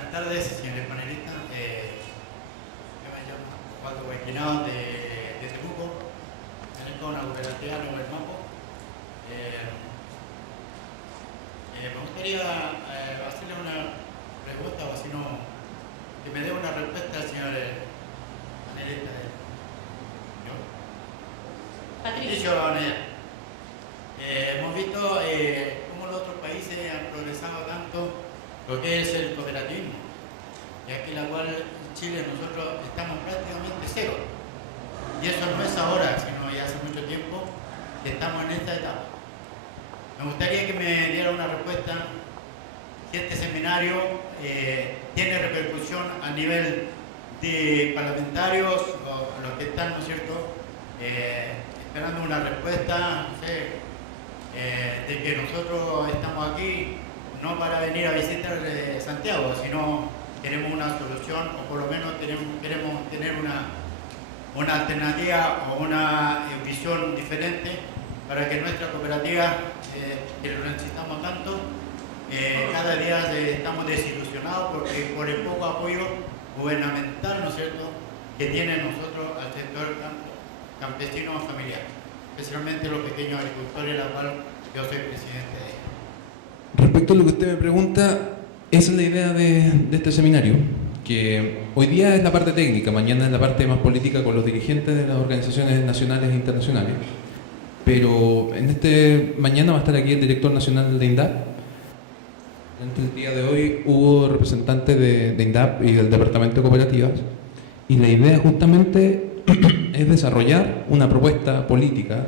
Buenas tardes, señores panelistas. Yo me llamo Osvaldo Guayquinao de Temuco. Tengo una cooperativa en el Mapo. Me gustaría hacerle una pregunta, o si no, que me dé una respuesta al señor panelista. Patricio Banera. Hemos visto cómo los otros países han progresado tanto lo que es el cooperativismo, y aquí en la cual en Chile nosotros estamos prácticamente cero. Y eso no es ahora, sino ya hace mucho tiempo que estamos en esta etapa. Me gustaría que me diera una respuesta si este seminario tiene repercusión a nivel de parlamentarios o a los que están, ¿no es cierto?, esperando una respuesta, no sé, de que nosotros estamos aquí no para venir a visitar Santiago, sino queremos una solución, o por lo menos queremos tener una alternativa o una visión diferente para que nuestra cooperativa, que lo necesitamos tanto, cada día estamos desilusionados por el poco apoyo gubernamental, ¿no es cierto?, que tiene nosotros al sector campesino familiar, especialmente los pequeños agricultores, la cual yo soy presidente de ellos. Respecto a lo que usted me pregunta, esa es la idea de este seminario, que hoy día es la parte técnica, mañana es la parte más política con los dirigentes de las organizaciones nacionales e internacionales. Pero mañana va a estar aquí el director nacional de INDAP. Durante el día de hoy hubo representantes de INDAP y del Departamento de Cooperativas, y la idea justamente es desarrollar una propuesta política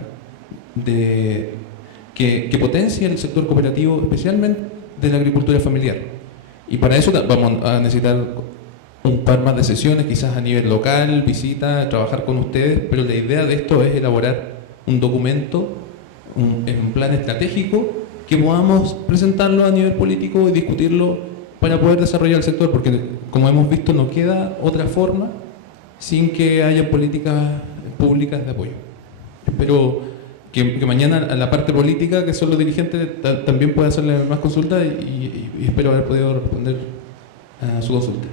que potencie el sector cooperativo, especialmente de la agricultura familiar. Y para eso vamos a necesitar un par más de sesiones, quizás a nivel local, visita, trabajar con ustedes, pero la idea de esto es elaborar un documento, un plan estratégico que podamos presentarlo a nivel político y discutirlo para poder desarrollar el sector, porque como hemos visto no queda otra forma sin que haya políticas públicas de apoyo. Espero que mañana a la parte política, que son los dirigentes, también pueda hacerle más consultas y espero haber podido responder a su consulta.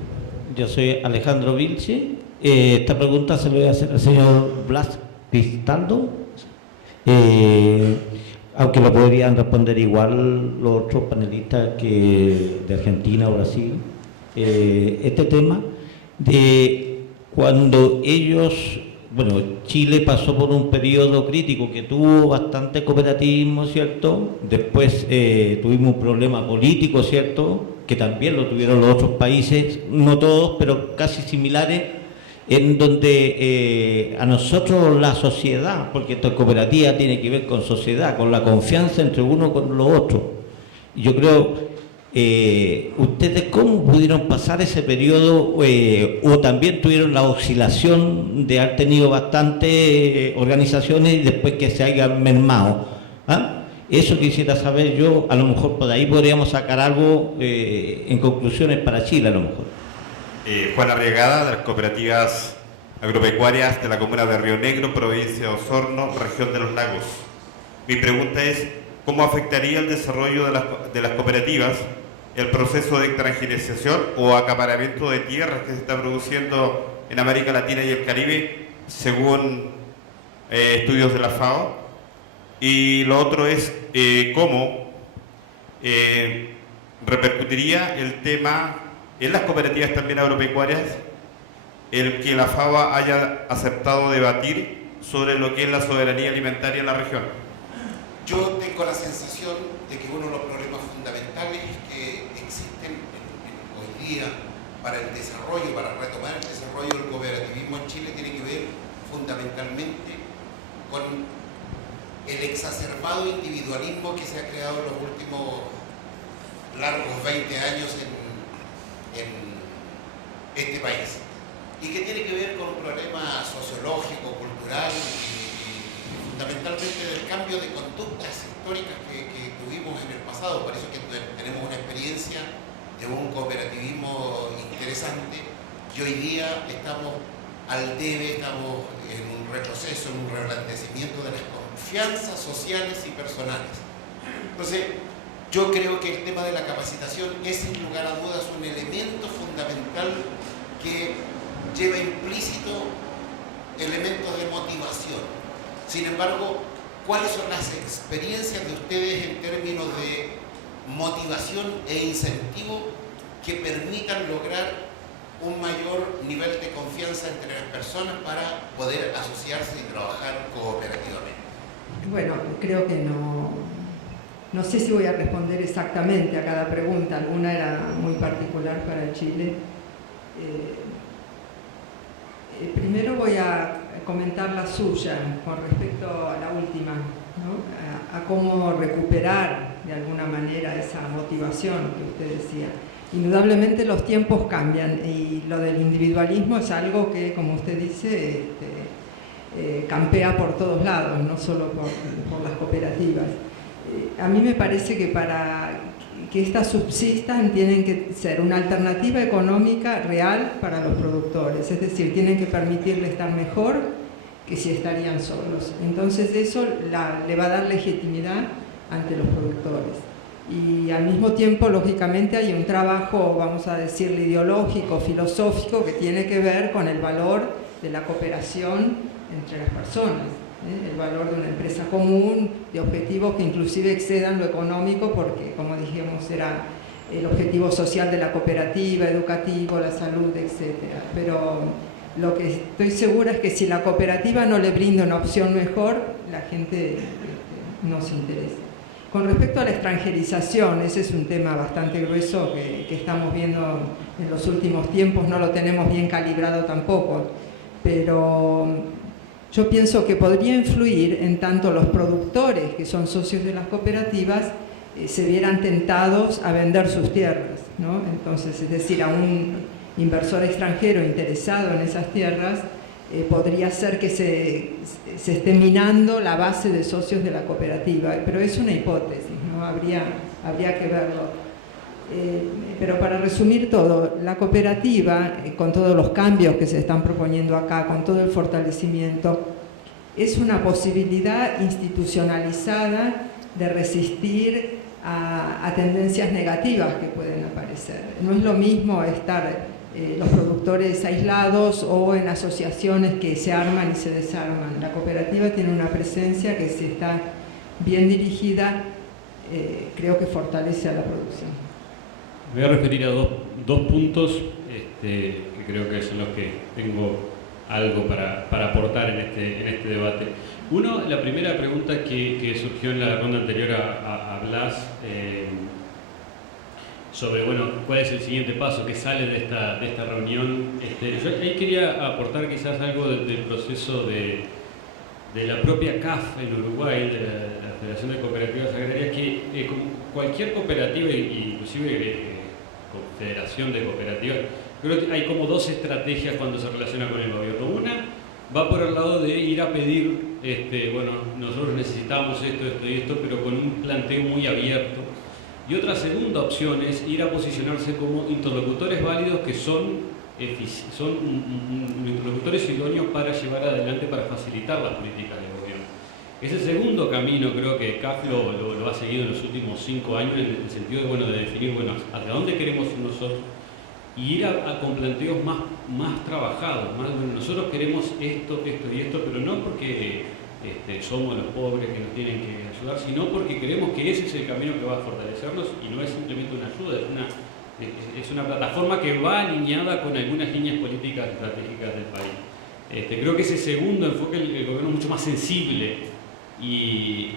Yo soy Alejandro Vilche. Esta pregunta se la voy a hacer al señor Blas Cristaldo, aunque lo podrían responder igual los otros panelistas que de Argentina o Brasil. Este tema de cuando ellos... Bueno, Chile pasó por un periodo crítico que tuvo bastante cooperativismo, ¿cierto? Después tuvimos un problema político, ¿cierto?, que también lo tuvieron los otros países, no todos, pero casi similares, en donde a nosotros la sociedad, porque esta cooperativa tiene que ver con sociedad, con la confianza entre uno con los otros. Yo creo... ¿ustedes cómo pudieron pasar ese periodo o también tuvieron la oscilación de haber tenido bastantes organizaciones y después que se hayan mermado? ¿Ah? Eso quisiera saber yo, a lo mejor por ahí podríamos sacar algo en conclusiones para Chile a lo mejor. Juan Arriagada, de las cooperativas agropecuarias de la comuna de Río Negro, provincia de Osorno, región de los Lagos. Mi pregunta es, ¿cómo afectaría el desarrollo de las cooperativas el proceso de extranjerización o acaparamiento de tierras que se está produciendo en América Latina y el Caribe, según estudios de la FAO? Y lo otro es cómo repercutiría el tema en las cooperativas también agropecuarias el que la FAO haya aceptado debatir sobre lo que es la soberanía alimentaria en la región. Yo tengo la sensación de que uno de los problemas fundamentales que existen hoy día para el desarrollo, para retomar el desarrollo del cooperativismo en Chile tiene que ver fundamentalmente con el exacerbado individualismo que se ha creado en los últimos largos 20 años en este país y que tiene que ver con un problema sociológico, cultural y fundamentalmente del cambio de conductas históricas que tuvimos en el pasado. Por eso que tenemos una experiencia de un cooperativismo interesante y hoy día estamos al debe, estamos en un retroceso, en un reblandecimiento de las confianzas sociales y personales. Entonces, yo creo que el tema de la capacitación es sin lugar a dudas un elemento fundamental que lleva implícito elementos de motivación. Sin embargo, ¿cuáles son las experiencias de ustedes en términos de motivación e incentivo que permitan lograr un mayor nivel de confianza entre las personas para poder asociarse y trabajar cooperativamente? Bueno, creo que no sé si voy a responder exactamente a cada pregunta. Alguna era muy particular para Chile. Primero voy a comentar la suya con respecto a la última, ¿no? A cómo recuperar de alguna manera esa motivación que usted decía. Indudablemente los tiempos cambian y lo del individualismo es algo que, como usted dice, campea por todos lados, no solo por las cooperativas. A mí me parece que para que estas subsistan tienen que ser una alternativa económica real para los productores, es decir, tienen que permitirle estar mejor que si estarían solos. Entonces eso le va a dar legitimidad ante los productores. Y al mismo tiempo, lógicamente, hay un trabajo, vamos a decirle, ideológico, filosófico, que tiene que ver con el valor de la cooperación entre las personas, el valor de una empresa común, de objetivos que inclusive excedan lo económico, porque, como dijimos, era el objetivo social de la cooperativa, educativo, la salud, etc. Pero lo que estoy segura es que si la cooperativa no le brinda una opción mejor, la gente no se interesa. Con respecto a la extranjerización, ese es un tema bastante grueso que estamos viendo en los últimos tiempos, no lo tenemos bien calibrado tampoco, pero yo pienso que podría influir en tanto los productores, que son socios de las cooperativas, se vieran tentados a vender sus tierras, ¿no? Entonces, es decir, a un inversor extranjero interesado en esas tierras, podría ser que se esté minando la base de socios de la cooperativa, pero es una hipótesis, ¿no? Habría que verlo. Pero para resumir todo, la cooperativa, con todos los cambios que se están proponiendo acá, con todo el fortalecimiento, es una posibilidad institucionalizada de resistir a tendencias negativas que pueden aparecer. No es lo mismo estar los productores aislados o en asociaciones que se arman y se desarman. La cooperativa tiene una presencia que, si está bien dirigida, creo que fortalece a la producción. Me voy a referir a dos puntos que creo que son los que tengo algo para aportar en este debate. Uno, la primera pregunta que surgió en la ronda anterior a Blas, sobre, bueno, cuál es el siguiente paso que sale de esta reunión. Yo ahí quería aportar quizás algo del proceso de la propia CAF en Uruguay, de la Federación de Cooperativas Agrarias, que como cualquier cooperativa, inclusive confederación de cooperativas, creo que hay como dos estrategias cuando se relaciona con el gobierno. Una va por el lado de ir a pedir, bueno, nosotros necesitamos esto y esto, pero con un planteo muy abierto. Y otra segunda opción es ir a posicionarse como interlocutores válidos, que son interlocutores idóneos para llevar adelante, para facilitar las políticas del gobierno. Ese segundo camino creo que CAF lo ha seguido en los últimos 5 años, en el sentido de, bueno, de definir, bueno, hacia dónde queremos ir nosotros y ir con planteos más trabajados, más, bueno, nosotros queremos esto y esto, pero no porque somos los pobres que nos tienen que ayudar, sino porque creemos que ese es el camino que va a fortalecernos y no es simplemente una ayuda, es una plataforma que va alineada con algunas líneas políticas estratégicas del país. Creo que ese segundo enfoque el gobierno es mucho más sensible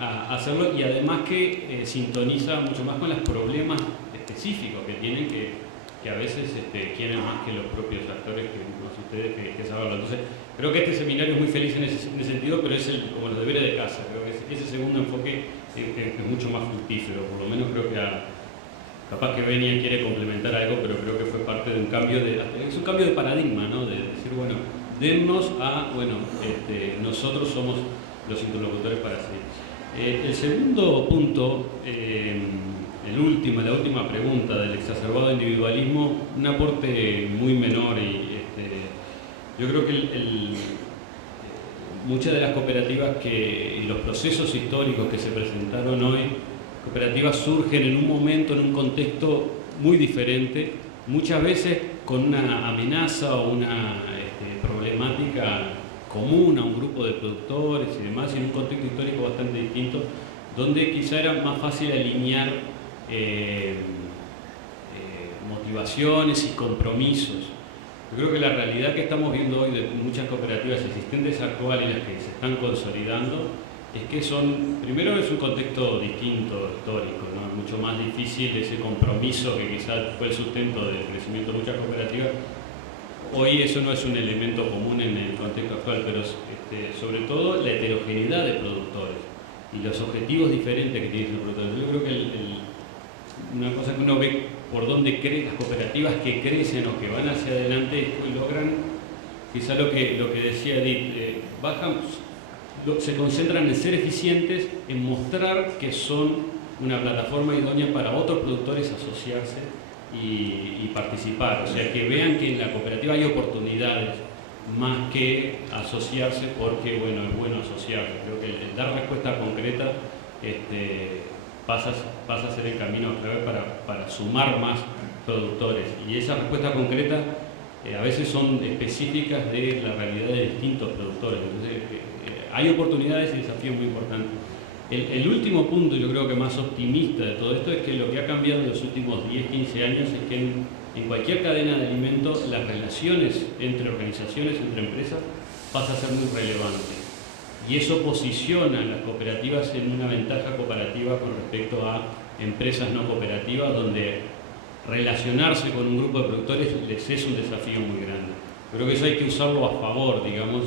a hacerlo, y además que sintoniza mucho más con los problemas específicos que tienen, que a veces quieren más que los propios actores, que ustedes que saben. Entonces, creo que este seminario es muy feliz en ese sentido, pero es como los deberes de casa. Creo que ese segundo enfoque es mucho más fructífero, por lo menos creo que capaz que Benia quiere complementar algo, pero creo que fue parte de un cambio es un cambio de paradigma, ¿no? De decir, bueno, dennos a, bueno, nosotros somos los interlocutores para seguir. El segundo punto, la última pregunta del exacerbado individualismo, un aporte muy menor, y yo creo que muchas de las cooperativas y los procesos históricos que se presentaron hoy cooperativas surgen en un momento, en un contexto muy diferente, muchas veces con una amenaza o una problemática común a un grupo de productores y demás, en un contexto histórico bastante distinto, donde quizá era más fácil alinear motivaciones y compromisos. Yo creo que la realidad que estamos viendo hoy de muchas cooperativas existentes actuales y las que se están consolidando es que primero es un contexto distinto, histórico, ¿no? Mucho más difícil ese compromiso que quizás fue el sustento del crecimiento de muchas cooperativas. Hoy eso no es un elemento común en el contexto actual, pero sobre todo la heterogeneidad de productores y los objetivos diferentes que tienen los productores. Yo creo que una cosa que uno ve por dónde las cooperativas que crecen o que van hacia adelante y logran, quizá lo que decía Edith, se concentran en ser eficientes, en mostrar que son una plataforma idónea para otros productores asociarse y participar. O sea, que vean que en la cooperativa hay oportunidades más que asociarse porque, bueno, es bueno asociarse. Creo que el dar respuesta concreta pasa a ser el camino clave para sumar más productores. Y esa respuesta concreta a veces son específicas de la realidad de distintos productores. Entonces, hay oportunidades y desafíos muy importantes. El último punto, yo creo que más optimista de todo esto, es que lo que ha cambiado en los últimos 10, 15 años es que en cualquier cadena de alimentos las relaciones entre organizaciones, entre empresas, pasa a ser muy relevante. Y eso posiciona a las cooperativas en una ventaja comparativa con respecto a empresas no cooperativas, donde relacionarse con un grupo de productores les es un desafío muy grande. Creo que eso hay que usarlo a favor, digamos,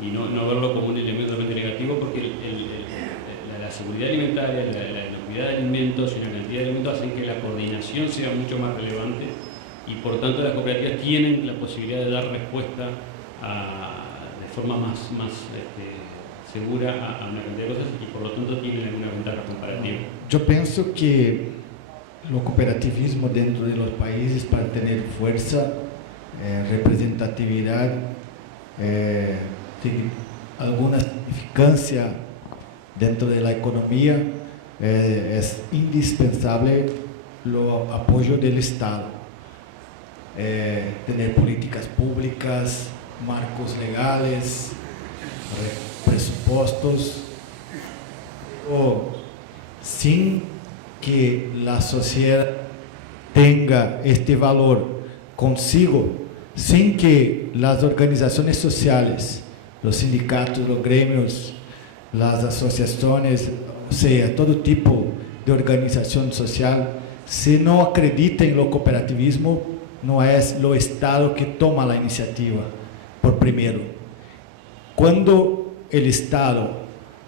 y no verlo como un elemento realmente negativo, porque la seguridad alimentaria, la inocuidad de alimentos y la cantidad de alimentos hacen que la coordinación sea mucho más relevante y por tanto las cooperativas tienen la posibilidad de dar respuesta de forma más segura a una cantidad de cosas y por lo tanto tienen alguna ventaja comparativa. Yo pienso que el cooperativismo dentro de los países, para tener fuerza, representatividad, alguna significancia dentro de la economía, es indispensable el apoyo del Estado. Tener políticas públicas, marcos legales, presupuestos, o sin que la sociedad tenga este valor consigo, sin que las organizaciones sociales, los sindicatos, los gremios, las asociaciones, o sea, todo tipo de organización social, si no acredita en lo cooperativismo, no es el Estado que toma la iniciativa por primero. Cuando el Estado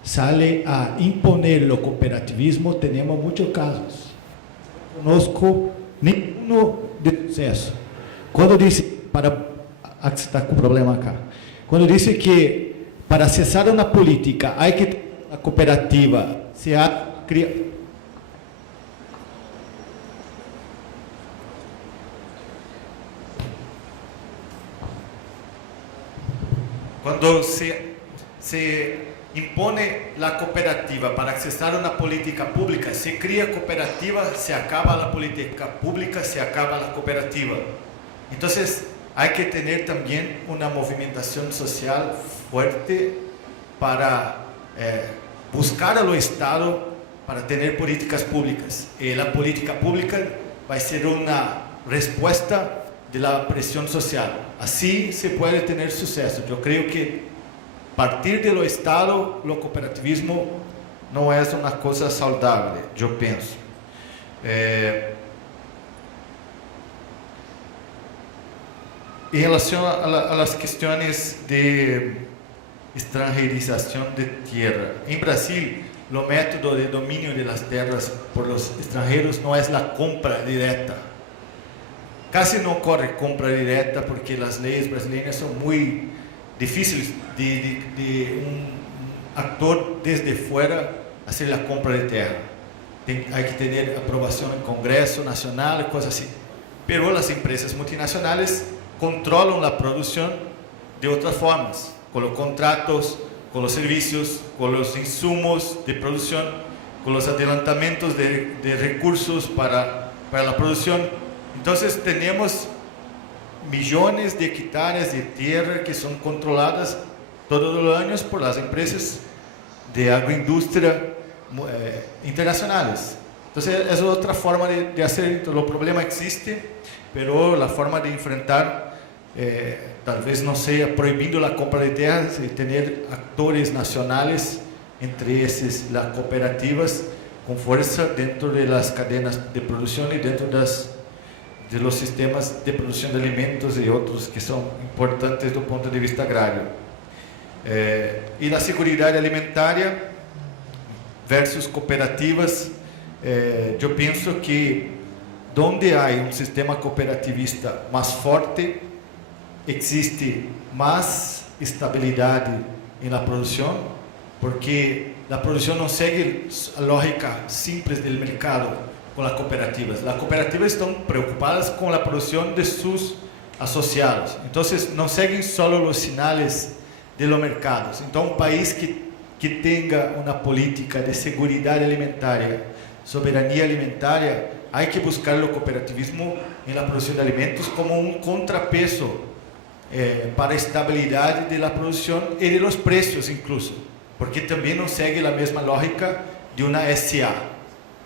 sale a imponer lo cooperativismo, tenemos muchos casos. No conozco ninguno de suceso. Cuando dice, está con problema acá, cuando dice que para cesar una política hay que tener una cooperativa, se ha criado. Cuando se impone la cooperativa para accesar a una política pública, se crea cooperativa, se acaba la política pública, se acaba la cooperativa. Entonces, hay que tener también una movimentación social fuerte para buscar a lo Estado para tener políticas públicas. Y la política pública va a ser una respuesta de la presión social. Así se puede tener suceso. Yo creo que partir de lo Estado, lo cooperativismo no es una cosa saludable, yo pienso. En relación a las cuestiones de extranjerización de tierra, en Brasil, el método de dominio de las tierras por los extranjeros no es la compra directa. Casi no ocurre compra directa porque las leyes brasileñas son muy difíciles de un actor desde fuera hacer la compra de tierra. Hay que tener aprobación en Congreso Nacional, cosas así. Pero las empresas multinacionales controlan la producción de otras formas, con los contratos, con los servicios, con los insumos de producción. con los adelantamientos de recursos para la producción. Entonces tenemos millones de hectáreas de tierra que son controladas todos los años por las empresas de agroindustria internacionales. Entonces es otra forma de hacer. El problema existe, pero la forma de enfrentar tal vez no sea prohibiendo la compra de tierras y tener actores nacionales, entre esas las cooperativas, con fuerza dentro de las cadenas de producción y dentro de los sistemas de producción de alimentos y otros que son importantes desde el punto de vista agrario. Y la seguridad alimentaria versus cooperativas, yo pienso que donde hay un sistema cooperativista más fuerte, existe más estabilidad en la producción, porque la producción no sigue la lógica simple del mercado con las cooperativas. Las cooperativas están preocupadas con la producción de sus asociados, entonces no siguen solo los señales de los mercados. Entonces un país que tenga una política de seguridad alimentaria, soberanía alimentaria, hay que buscar el cooperativismo en la producción de alimentos como un contrapeso para estabilidad de la producción y de los precios incluso, porque también no sigue la misma lógica de una SA,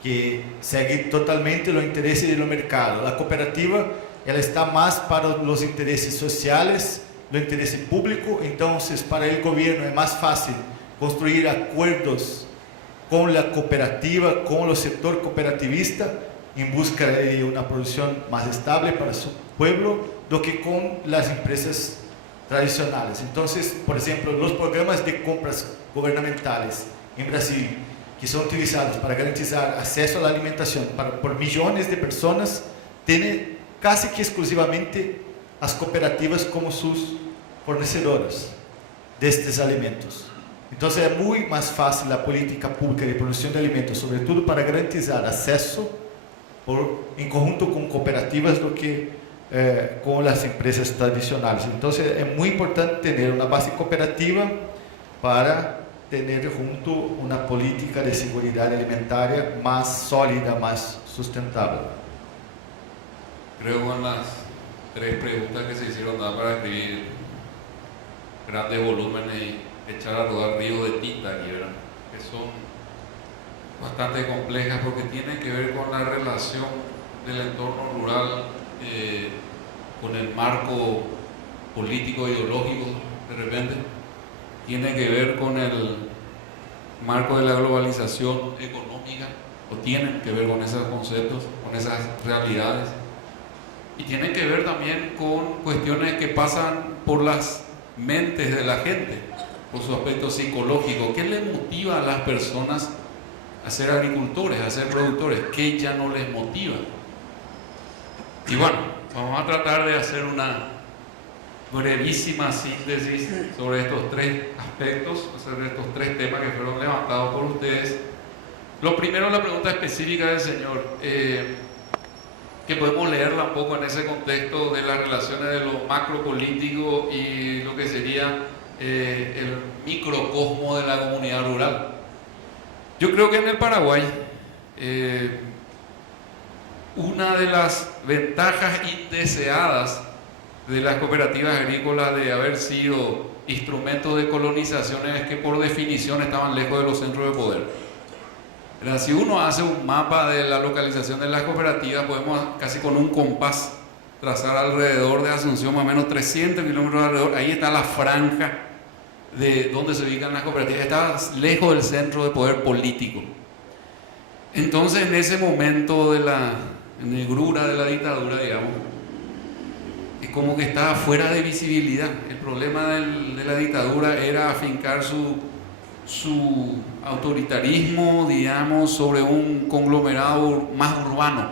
que sigue totalmente los intereses de los mercados. La cooperativa, ela está más para los intereses sociales, los intereses públicos. Entonces para el gobierno es más fácil construir acuerdos con la cooperativa, con el sector cooperativista, en busca de una producción más estable para su pueblo, do que con las empresas tradicionales. Entonces, por ejemplo, los programas de compras gubernamentales en Brasil, que son utilizados para garantizar acceso a la alimentación por millones de personas, tienen casi que exclusivamente las cooperativas como sus fornecedoras de estos alimentos. Entonces es muy más fácil la política pública de producción de alimentos, sobre todo para garantizar acceso en conjunto con cooperativas, do que con las empresas tradicionales. Entonces es muy importante tener una base cooperativa para tener junto una política de seguridad alimentaria más sólida, más sustentable. Creo que con las tres preguntas que se hicieron da para escribir grandes volúmenes y echar a rodar ríos de tinta aquí, ¿verdad? Que son bastante complejas porque tienen que ver con la relación del entorno rural con el marco político ideológico. De repente tiene que ver con el marco de la globalización económica, o tienen que ver con esos conceptos, con esas realidades, y tienen que ver también con cuestiones que pasan por las mentes de la gente, por su aspecto psicológico. ¿Qué les motiva a las personas a ser agricultores, a ser productores? ¿Qué ya no les motiva? Y bueno, vamos a tratar de hacer una brevísima síntesis sobre estos tres aspectos, sobre estos tres temas que fueron levantados por ustedes. Lo primero, la pregunta específica del señor, que podemos leerla un poco en ese contexto de las relaciones de lo macropolítico y lo que sería el microcosmo de la comunidad rural. Yo creo que en el Paraguay una de las ventajas indeseadas de las cooperativas agrícolas de haber sido instrumentos de colonización es que por definición estaban lejos de los centros de poder. Pero si uno hace un mapa de la localización de las cooperativas, podemos casi con un compás trazar alrededor de Asunción más o menos 300 kilómetros alrededor. Ahí está la franja de donde se ubican las cooperativas. Está lejos del centro de poder político. Entonces, en ese momento de la negrura de la dictadura, digamos, es como que estaba fuera de visibilidad. El problema de la dictadura era afincar su autoritarismo, digamos, sobre un conglomerado más urbano.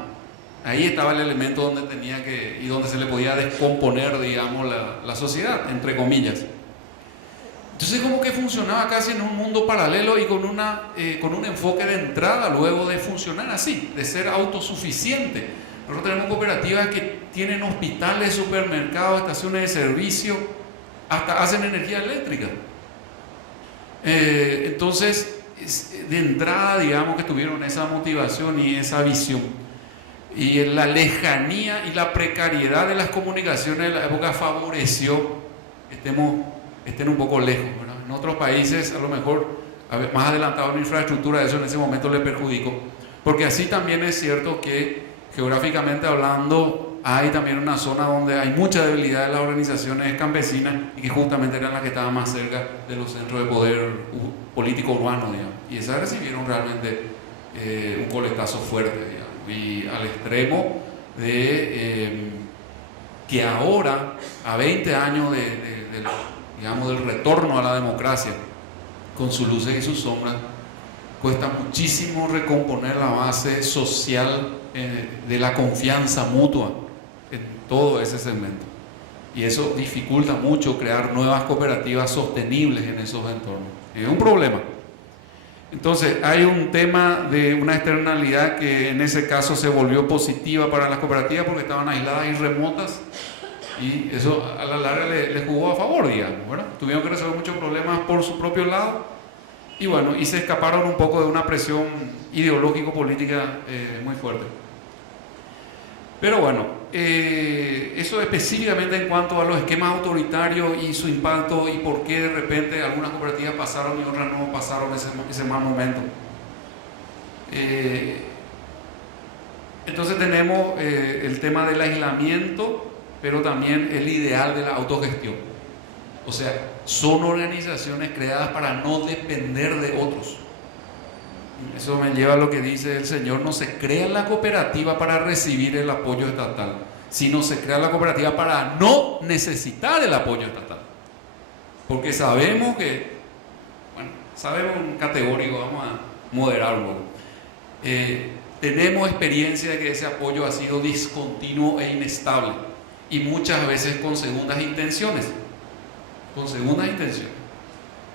Ahí estaba el elemento donde tenía que, y donde se le podía descomponer, digamos, la sociedad, entre comillas. Entonces como que funcionaba casi en un mundo paralelo y con un enfoque de entrada luego de funcionar así, de ser autosuficiente. Nosotros tenemos cooperativas que tienen hospitales, supermercados, estaciones de servicio, hasta hacen energía eléctrica. Entonces de entrada, digamos, que tuvieron esa motivación y esa visión. Y la lejanía y la precariedad de las comunicaciones de la época favoreció que estén un poco lejos, ¿verdad? En otros países, a lo mejor más adelantado en infraestructura, eso en ese momento le perjudicó. Porque así también es cierto que, geográficamente hablando, hay también una zona donde hay mucha debilidad de las organizaciones campesinas y que justamente eran las que estaban más cerca de los centros de poder político urbano, digamos. Y esas recibieron realmente un coletazo fuerte, digamos. Y al extremo de que ahora, a 20 años del retorno a la democracia, con sus luces y sus sombras, cuesta muchísimo recomponer la base social de la confianza mutua en todo ese segmento. Y eso dificulta mucho crear nuevas cooperativas sostenibles en esos entornos. Es un problema. Entonces, hay un tema de una externalidad que en ese caso se volvió positiva para las cooperativas porque estaban aisladas y remotas, y eso a la larga les jugó a favor, digamos, ¿verdad? Tuvieron que resolver muchos problemas por su propio lado y bueno, y se escaparon un poco de una presión ideológico-política muy fuerte. Pero bueno, eso específicamente en cuanto a los esquemas autoritarios y su impacto y por qué de repente algunas cooperativas pasaron y otras no pasaron ese mal momento. Entonces tenemos el tema del aislamiento, pero también el ideal de la autogestión. O sea, son organizaciones creadas para no depender de otros. Eso me lleva a lo que dice el Señor: no se crea la cooperativa para recibir el apoyo estatal, sino se crea la cooperativa para no necesitar el apoyo estatal. Porque sabemos que, bueno, sabemos un categórico, vamos a moderar un poco. Tenemos experiencia de que ese apoyo ha sido discontinuo e inestable y muchas veces con segundas intenciones.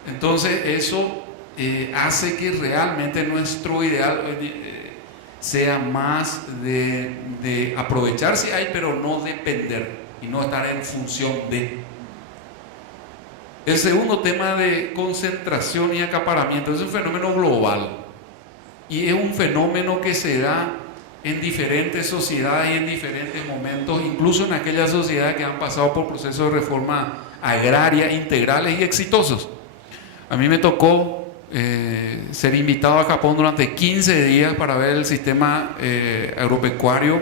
Entonces eso hace que realmente nuestro ideal sea más de aprovechar si hay, pero no depender y no estar en función de. El segundo tema de concentración y acaparamiento es un fenómeno global y es un fenómeno que se da en diferentes sociedades y en diferentes momentos, incluso en aquellas sociedades que han pasado por procesos de reforma agraria integrales y exitosos. A mí me tocó ser invitado a Japón durante 15 días para ver el sistema agropecuario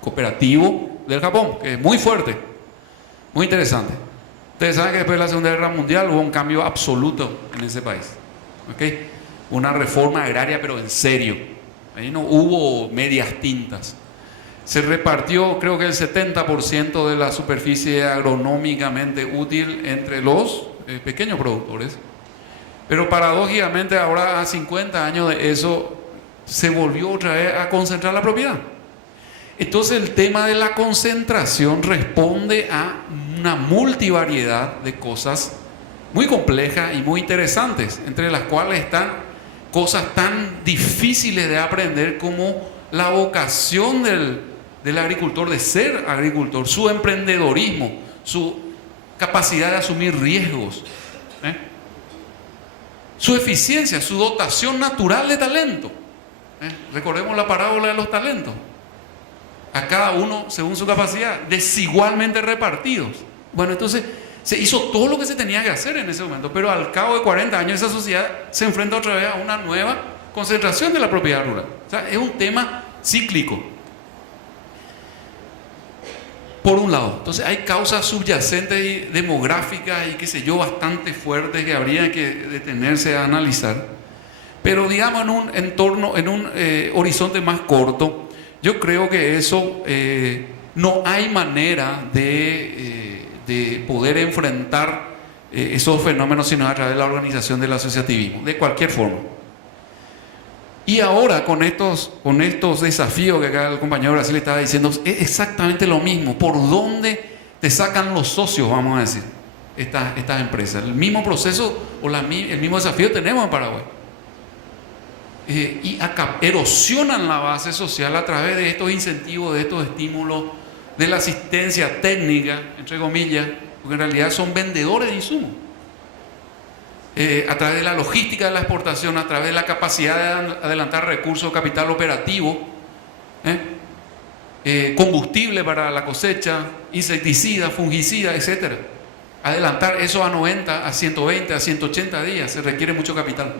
cooperativo del Japón, que es muy fuerte, muy interesante. Ustedes saben que después de la Segunda Guerra Mundial hubo un cambio absoluto en ese país, ¿okay? Una reforma agraria, pero en serio. Ahí no hubo medias tintas. Se repartió, creo que el 70% de la superficie agronómicamente útil entre los pequeños productores. Pero paradójicamente ahora, a 50 años de eso, se volvió otra vez a concentrar la propiedad. Entonces el tema de la concentración responde a una multivariedad de cosas muy complejas y muy interesantes, entre las cuales están cosas tan difíciles de aprender como la vocación del agricultor de ser agricultor, su emprendedorismo, su capacidad de asumir riesgos, su eficiencia, su dotación natural de talento. Recordemos la parábola de los talentos. A cada uno según su capacidad, desigualmente repartidos. Bueno, entonces se hizo todo lo que se tenía que hacer en ese momento, pero al cabo de 40 años esa sociedad se enfrenta otra vez a una nueva concentración de la propiedad rural. O sea, es un tema cíclico. Por un lado, entonces hay causas subyacentes y demográficas y qué sé yo, bastante fuertes que habría que detenerse a analizar. Pero digamos en un entorno, en un horizonte más corto, yo creo que eso no hay manera de poder enfrentar esos fenómenos sino a través de la organización del asociativismo, de cualquier forma. Y ahora con estos desafíos que acá el compañero Brasil estaba diciendo, es exactamente lo mismo. ¿Por dónde te sacan los socios, vamos a decir, estas empresas? El mismo proceso o el mismo desafío tenemos en Paraguay. Y acá erosionan la base social a través de estos incentivos, de estos estímulos, de la asistencia técnica, entre comillas, porque en realidad son vendedores de insumos. a través de la logística de la exportación, a través de la capacidad de adelantar recursos, capital operativo, combustible para la cosecha, insecticida, fungicida, etc. Adelantar eso a 90, a 120, a 180 días, se requiere mucho capital.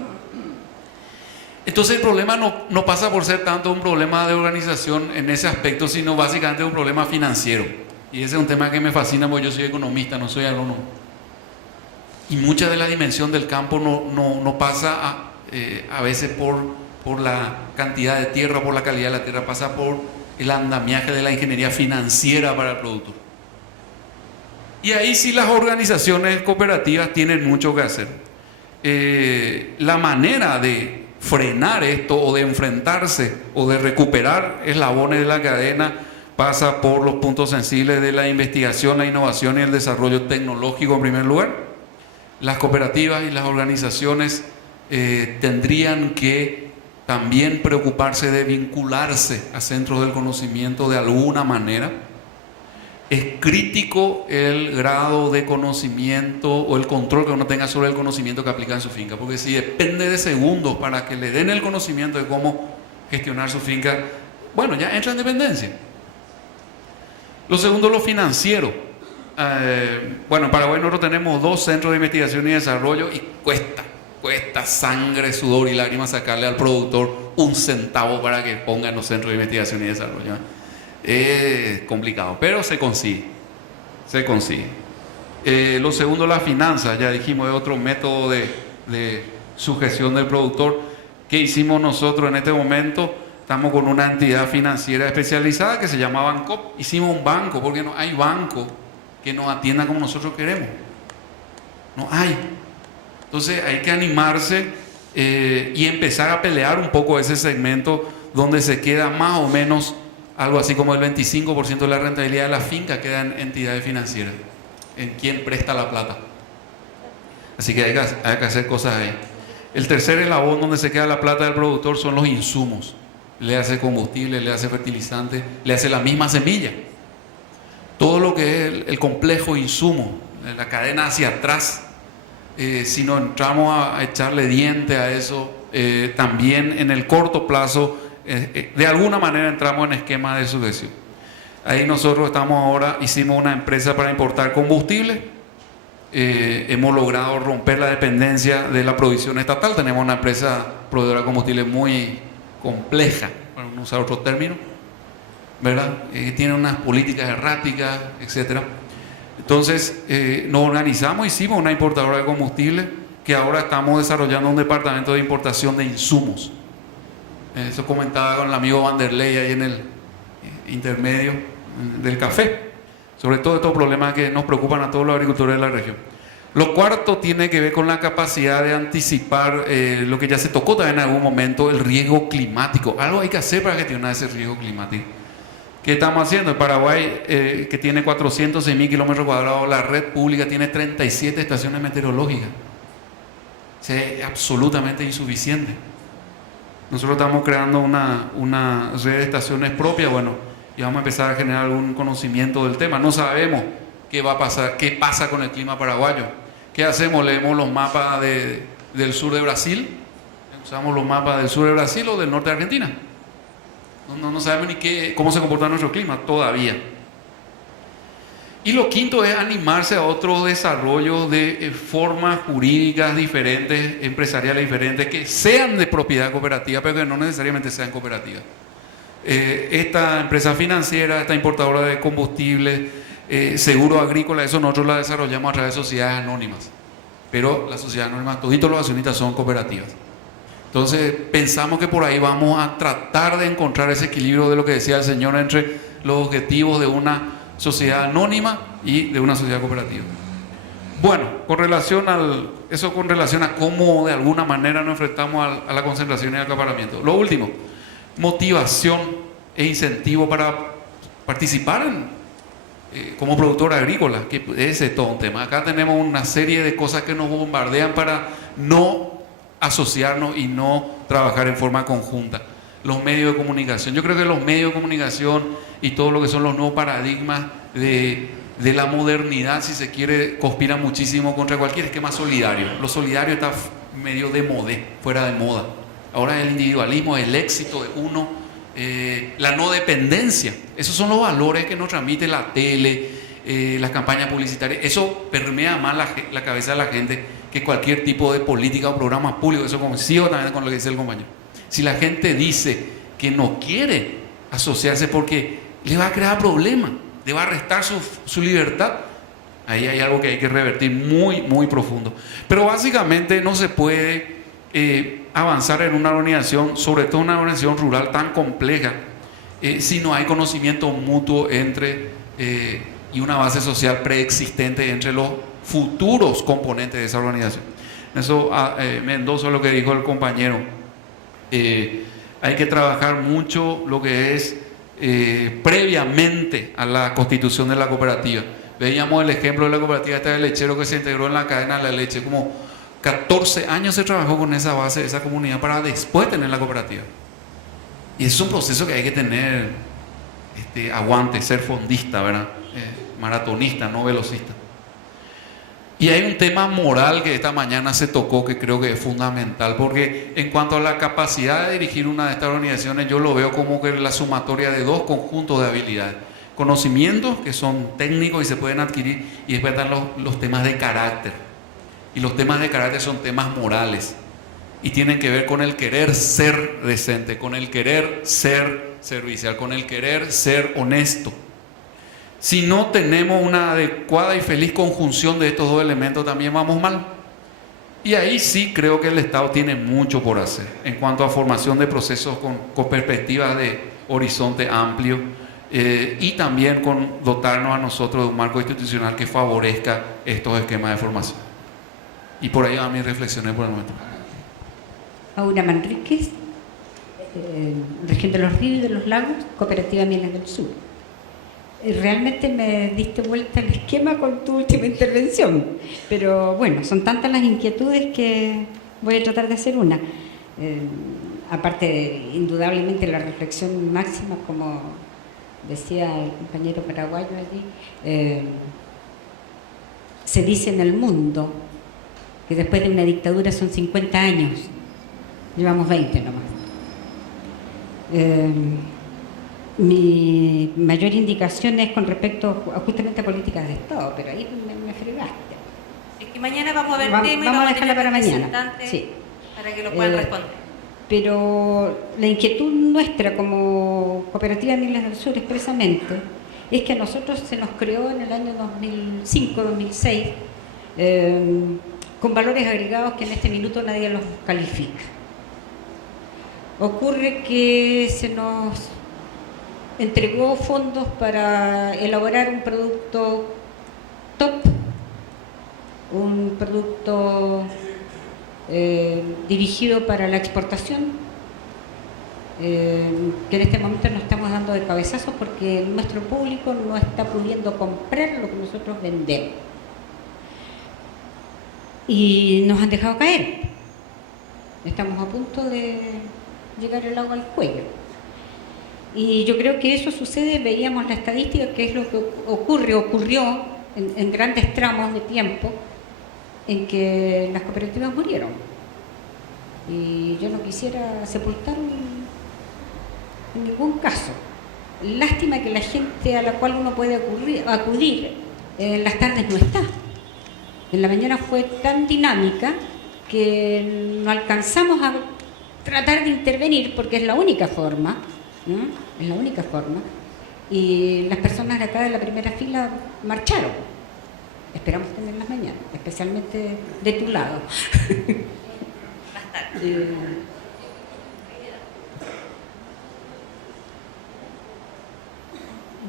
Entonces el problema no pasa por ser tanto un problema de organización en ese aspecto, sino básicamente un problema financiero. Y ese es un tema que me fascina porque yo soy economista, no soy agrónomo. Y mucha de la dimensión del campo no pasa a veces por la cantidad de tierra, por la calidad de la tierra, pasa por el andamiaje de la ingeniería financiera para el productor. Y ahí sí las organizaciones cooperativas tienen mucho que hacer. La manera de frenar esto o de enfrentarse o de recuperar eslabones de la cadena pasa por los puntos sensibles de la investigación, la innovación y el desarrollo tecnológico en primer lugar. Las cooperativas y las organizaciones tendrían que también preocuparse de vincularse a centros del conocimiento de alguna manera. Es crítico el grado de conocimiento o el control que uno tenga sobre el conocimiento que aplica en su finca, porque si depende de segundos para que le den el conocimiento de cómo gestionar su finca, bueno, ya entra en dependencia. Lo segundo, lo financiero. Bueno, en Paraguay nosotros tenemos 2 centros de investigación y desarrollo y cuesta sangre, sudor y lágrimas sacarle al productor 1 centavo para que ponga en los centros de investigación y desarrollo. Es complicado, pero se consigue. Lo segundo, la finanza, ya dijimos, es otro método de sujeción del productor. ¿Qué hicimos nosotros en este momento? Estamos con una entidad financiera especializada que se llama Bancop. Hicimos un banco, porque no hay banco que nos atienda como nosotros queremos. No hay. Entonces hay que animarse y empezar a pelear un poco ese segmento donde se queda más o menos algo así como el 25% de la rentabilidad de la finca queda en entidades financieras, en quien presta la plata. Así que hay que hacer cosas ahí. El tercer eslabón donde se queda la plata del productor son los insumos. Le hace combustible, le hace fertilizante, le hace la misma semilla. Todo lo que es el complejo insumo, la cadena hacia atrás, si no entramos a echarle diente a eso, también en el corto plazo, de alguna manera entramos en esquema de sucesión. Ahí nosotros estamos ahora, hicimos una empresa para importar combustible, hemos logrado romper la dependencia de la provisión estatal, tenemos una empresa proveedora de combustible muy compleja, para no usar otro término, ¿verdad? Tiene unas políticas erráticas, etcétera. Entonces nos organizamos, hicimos una importadora de combustible que ahora estamos desarrollando un departamento de importación de insumos. Eso comentaba con el amigo Vanderlei ahí en el intermedio del café, sobre todo estos problemas que nos preocupan a todos los agricultores de la región. Lo cuarto tiene que ver con la capacidad de anticipar lo que ya se tocó también en algún momento, el riesgo climático. Algo hay que hacer para gestionar ese riesgo climático. ¿Qué estamos haciendo? En Paraguay, que tiene 406.000 kilómetros cuadrados, la red pública tiene 37 estaciones meteorológicas. O sea, es absolutamente insuficiente. Nosotros estamos creando una red de estaciones propias, bueno, y vamos a empezar a generar algún conocimiento del tema. No sabemos qué va a pasar, qué pasa con el clima paraguayo. ¿Qué hacemos? Leemos los mapas del sur de Brasil, usamos los mapas del sur de Brasil o del norte de Argentina. No sabemos ni cómo se comporta nuestro clima todavía. Y lo quinto es animarse a otro desarrollo de formas jurídicas diferentes, empresariales diferentes, que sean de propiedad cooperativa, pero que no necesariamente sean cooperativas. Esta empresa financiera, esta importadora de combustible, seguro agrícola, eso nosotros la desarrollamos a través de sociedades anónimas. Pero las sociedades anónimas, todos los accionistas son cooperativas. Entonces pensamos que por ahí vamos a tratar de encontrar ese equilibrio de lo que decía el señor entre los objetivos de una sociedad anónima y de una sociedad cooperativa. Bueno, con relación a cómo de alguna manera nos enfrentamos a la concentración y al acaparamiento. Lo último, motivación e incentivo para participar como productor agrícola, que ese es todo un tema. Acá tenemos una serie de cosas que nos bombardean para no asociarnos y no trabajar en forma conjunta. los medios de comunicación. Yo creo que los medios de comunicación y todo lo que son los nuevos paradigmas de la modernidad, si se quiere, conspiran muchísimo contra cualquier esquema solidario. Lo solidario está medio de modé, fuera de moda. Ahora el individualismo, el éxito de uno, la no dependencia. Esos son los valores que nos transmite la tele, las campañas publicitarias. Eso permea más la cabeza de la gente que cualquier tipo de política o programa público. Eso coincido también con lo que dice el compañero. Si la gente dice que no quiere asociarse porque le va a crear problemas, le va a restar su libertad, ahí hay algo que hay que revertir muy, muy profundo. Pero básicamente no se puede avanzar en una organización, sobre todo una organización rural tan compleja, si no hay conocimiento mutuo y una base social preexistente entre los futuros componentes de esa organización. Eso me endoso lo que dijo el compañero. Hay que trabajar mucho lo que es previamente a la constitución de la cooperativa. Veíamos el ejemplo de la cooperativa esta de lechero que se integró en la cadena de la leche. Como 14 años se trabajó con esa base, esa comunidad, para después tener la cooperativa. Y es un proceso que hay que tener aguante, ser fondista, ¿verdad? Maratonista, no velocista. Y hay un tema moral que esta mañana se tocó, que creo que es fundamental, porque en cuanto a la capacidad de dirigir una de estas organizaciones, yo lo veo como que la sumatoria de dos conjuntos de habilidades. Conocimientos que son técnicos y se pueden adquirir, y después están los temas de carácter. Y los temas de carácter son temas morales y tienen que ver con el querer ser decente, con el querer ser servicial, con el querer ser honesto. Si no tenemos una adecuada y feliz conjunción de estos dos elementos, también vamos mal. Y ahí sí creo que el Estado tiene mucho por hacer en cuanto a formación de procesos con perspectivas de horizonte amplio, y también con dotarnos a nosotros de un marco institucional que favorezca estos esquemas de formación. Y por ahí van mis reflexiones por el momento. Aura Manríquez, Región de los Ríos y de los Lagos, Cooperativa Mieles del Sur. Realmente me diste vuelta el esquema con tu última intervención, pero bueno, son tantas las inquietudes que voy a tratar de hacer una. Aparte, indudablemente, la reflexión máxima, como decía el compañero paraguayo allí, se dice en el mundo que después de una dictadura son 50 años, llevamos 20 nomás. Mi mayor indicación es con respecto justamente a políticas de Estado, pero ahí me fregaste. Es que mañana vamos a ver Vamos tema y a vamos a dejarla tener para mañana. representantes Sí. para que lo puedan responder. Pero la inquietud nuestra como Cooperativa Mieles del Sur expresamente es que a nosotros se nos creó en el año 2005-2006 con valores agregados que en este minuto nadie los califica. Ocurre que se nos entregó fondos para elaborar un producto top, un producto dirigido para la exportación, que en este momento nos estamos dando de cabezazos porque nuestro público no está pudiendo comprar lo que nosotros vendemos. Y nos han dejado caer. Estamos a punto de llegar el agua al cuello. Y yo creo que eso sucede, veíamos la estadística, que es lo que ocurrió en grandes tramos de tiempo en que las cooperativas murieron. Y yo no quisiera sepultar en ningún caso. Lástima que la gente a la cual uno puede acudir en las tardes no está. En la mañana fue tan dinámica que no alcanzamos a tratar de intervenir porque es la única forma. Es la única forma, y las personas de acá de la primera fila marcharon. Esperamos tenerlas mañana, especialmente de tu lado.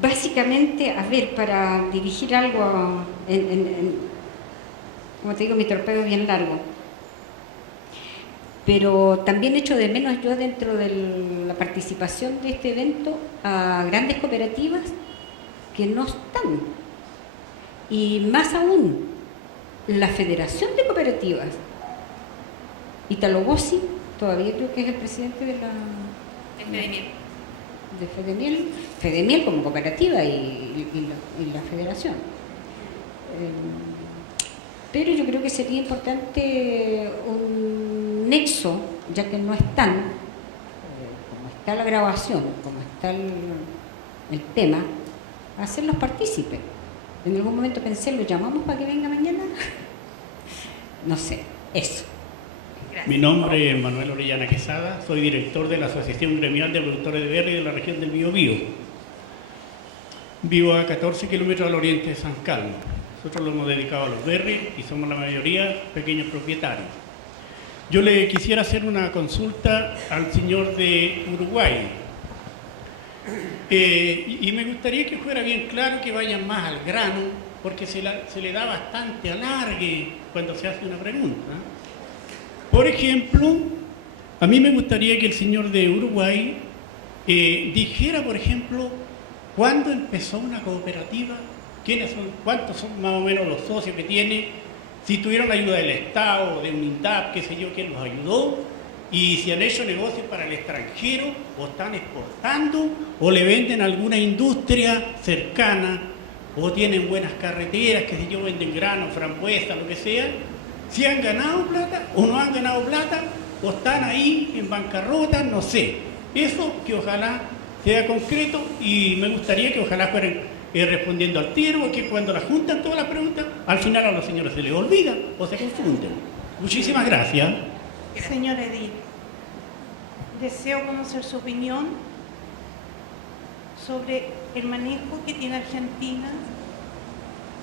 Básicamente, a ver, para dirigir algo, como te digo, mi torpedo es bien largo. Pero también echo de menos yo dentro de la participación de este evento a grandes cooperativas que no están. Y más aún, la Federación de Cooperativas. Italo Bossi, todavía creo que es el presidente De Fedemiel como cooperativa y la federación. Pero yo creo que sería importante un nexo, ya que no están, como está la grabación, como está el tema, hacerlos partícipes. En algún momento pensé, ¿lo llamamos para que venga mañana? No sé, eso. Gracias. Mi nombre es Manuel Orellana Quesada, soy director de la Asociación Gremial de Productores de Berry de la región del Biobío. Vivo a 14 kilómetros al oriente de San Carlos. Nosotros lo hemos dedicado a los berries y somos la mayoría pequeños propietarios. Yo le quisiera hacer una consulta al señor de Uruguay. Y me gustaría que fuera bien claro, que vayan más al grano, porque se le da bastante alargue cuando se hace una pregunta. Por ejemplo, a mí me gustaría que el señor de Uruguay dijera, por ejemplo, cuándo empezó una cooperativa, cuántos son más o menos los socios que tiene, si tuvieron la ayuda del Estado, de un INDAP, qué sé yo, quién los ayudó, y si han hecho negocios para el extranjero, o están exportando, o le venden a alguna industria cercana, o tienen buenas carreteras, qué sé yo, venden grano, frambuesa, lo que sea. Si han ganado plata o no han ganado plata, o están ahí en bancarrota, no sé. Eso que ojalá sea concreto, y me gustaría que ojalá fueran respondiendo al tiro, porque cuando la juntan todas las preguntas, al final a los señores se les olvida o se confunden. Muchísimas gracias. Señor Edith, deseo conocer su opinión sobre el manejo que tiene Argentina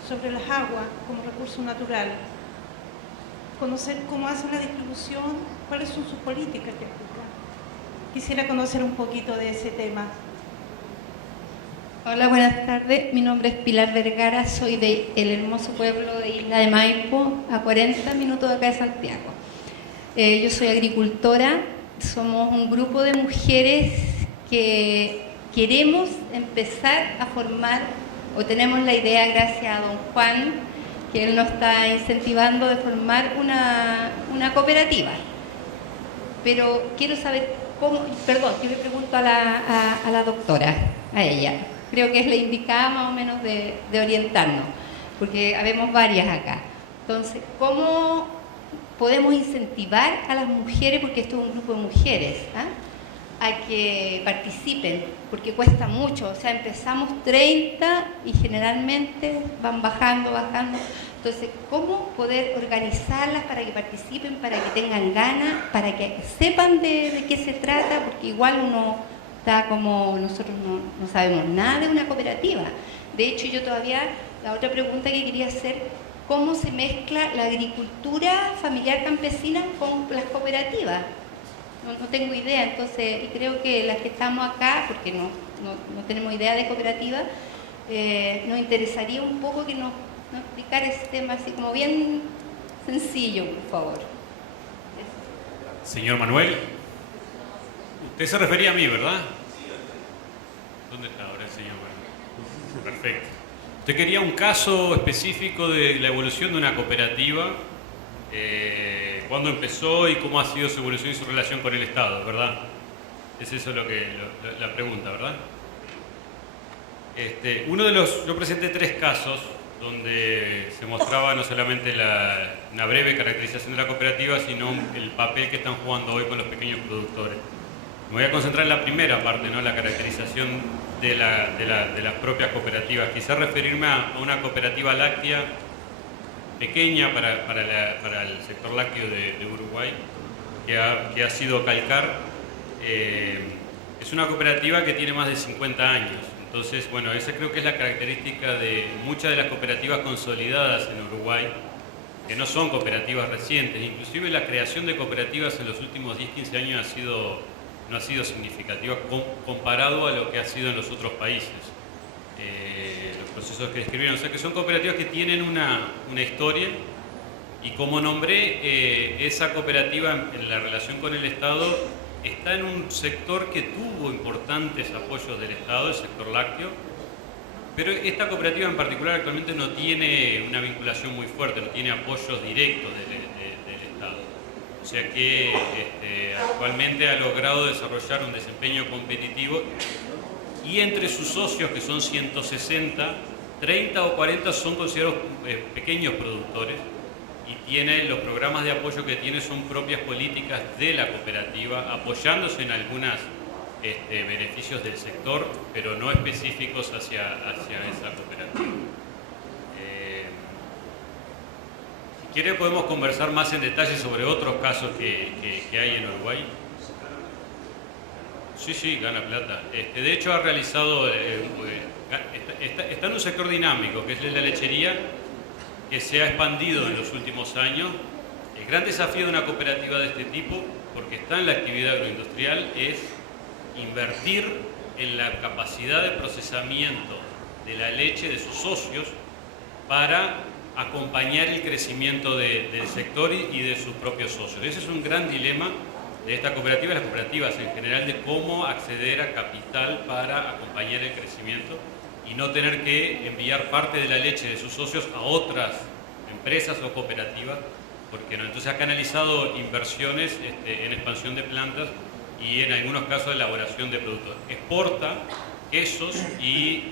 sobre las aguas como recurso natural. Conocer cómo hace la distribución, cuáles son sus políticas técnicas. Quisiera conocer un poquito de ese tema. Hola, buenas tardes. Mi nombre es Pilar Vergara, soy del hermoso pueblo de Isla de Maipo, a 40 minutos de acá de Santiago. Yo soy agricultora, somos un grupo de mujeres que queremos empezar a formar, o tenemos la idea, gracias a don Juan, que él nos está incentivando, de formar una cooperativa. Pero quiero saber cómo, perdón, yo le pregunto a la doctora, a ella, creo que es la indicada más o menos de orientarnos, porque habemos varias acá. Entonces, ¿cómo podemos incentivar a las mujeres, porque esto es un grupo de mujeres, a que participen? Porque cuesta mucho, o sea, empezamos 30 y generalmente van bajando. Entonces, ¿cómo poder organizarlas para que participen, para que tengan ganas, para que sepan de qué se trata? Porque igual uno está como, nosotros no sabemos nada de una cooperativa. De hecho, yo todavía, la otra pregunta que quería hacer, ¿cómo se mezcla la agricultura familiar campesina con las cooperativas? No tengo idea, entonces, y creo que las que estamos acá, porque no tenemos idea de cooperativa, nos interesaría un poco que nos explicara ese tema así como bien sencillo, por favor. Señor Manuel, usted se refería a mí, ¿verdad? ¿Dónde está ahora el señor Manuel? Perfecto. Usted quería un caso específico de la evolución de una cooperativa, cuándo empezó y cómo ha sido su evolución y su relación con el Estado, ¿verdad? Es eso la pregunta, ¿verdad? Yo presenté 3 casos donde se mostraba no solamente una breve caracterización de la cooperativa, sino el papel que están jugando hoy con los pequeños productores. Me voy a concentrar en la primera parte, ¿no? La caracterización de las propias cooperativas. Quizás referirme a una cooperativa láctea pequeña para el sector lácteo de Uruguay, que ha sido Calcar. Es una cooperativa que tiene más de 50 años. Entonces, bueno, esa creo que es la característica de muchas de las cooperativas consolidadas en Uruguay, que no son cooperativas recientes. Inclusive la creación de cooperativas en los últimos 10-15 años no ha sido significativa comparado a lo que ha sido en los otros países. Los procesos que describieron, o sea que son cooperativas que tienen una historia, y como nombré, esa cooperativa en la relación con el Estado está en un sector que tuvo importantes apoyos del Estado, el sector lácteo, pero esta cooperativa en particular actualmente no tiene una vinculación muy fuerte, no tiene apoyos directos del Estado. sea que actualmente ha logrado desarrollar un desempeño competitivo y entre sus socios, que son 160, 30 o 40 son considerados pequeños productores y tiene los programas de apoyo que tiene son propias políticas de la cooperativa, apoyándose en algunos beneficios del sector, pero no específicos hacia esa cooperativa. Si quiere podemos conversar más en detalle sobre otros casos que hay en Uruguay. Sí, gana plata. De hecho ha realizado, está en un sector dinámico, que es la lechería, que se ha expandido en los últimos años. El gran desafío de una cooperativa de este tipo, porque está en la actividad agroindustrial, es invertir en la capacidad de procesamiento de la leche de sus socios para acompañar el crecimiento del sector y de sus propios socios. Ese es un gran dilema de esta cooperativa y las cooperativas en general, de cómo acceder a capital para acompañar el crecimiento y no tener que enviar parte de la leche de sus socios a otras empresas o cooperativas, porque no. Entonces ha canalizado inversiones en expansión de plantas y en algunos casos elaboración de productos. Exporta quesos y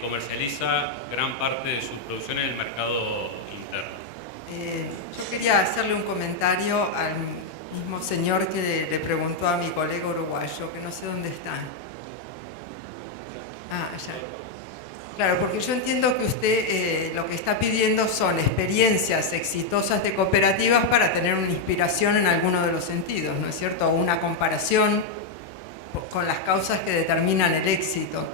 comercializa gran parte de su producción en el mercado interno. Yo quería hacerle un comentario al mismo señor que le preguntó a mi colega uruguayo, que no sé dónde está. Allá. Claro, porque yo entiendo que usted lo que está pidiendo son experiencias exitosas de cooperativas para tener una inspiración en alguno de los sentidos, ¿no es cierto? O una comparación con las causas que determinan el éxito.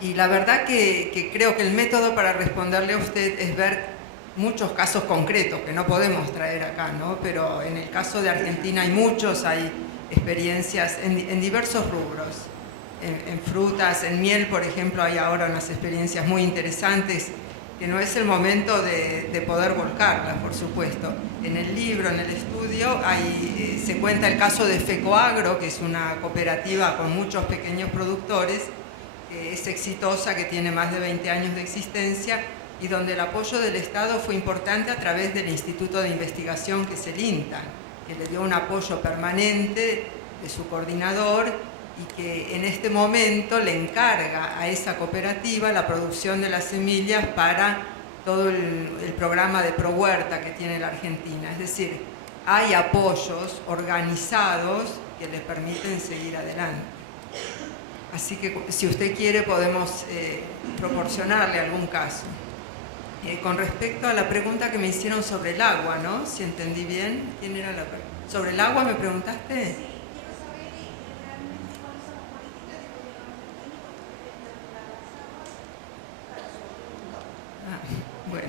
Y la verdad que creo que el método para responderle a usted es ver muchos casos concretos que no podemos traer acá, ¿no? Pero en el caso de Argentina hay muchos, hay experiencias en diversos rubros. En frutas, en miel, por ejemplo, hay ahora unas experiencias muy interesantes que no es el momento de poder volcarlas, por supuesto. En el libro, en el estudio, se cuenta el caso de FECOAGRO, que es una cooperativa con muchos pequeños productores, que es exitosa, que tiene más de 20 años de existencia y donde el apoyo del Estado fue importante a través del Instituto de Investigación, que es el INTA, que le dio un apoyo permanente de su coordinador y que en este momento le encarga a esa cooperativa la producción de las semillas para todo el programa de ProHuerta que tiene la Argentina. Es decir, hay apoyos organizados que les permiten seguir adelante. Así que si usted quiere podemos proporcionarle algún caso. Con respecto a la pregunta que me hicieron sobre el agua, ¿no? Si entendí bien, ¿quién era la pregunta? ¿Sobre el agua me preguntaste? Bueno,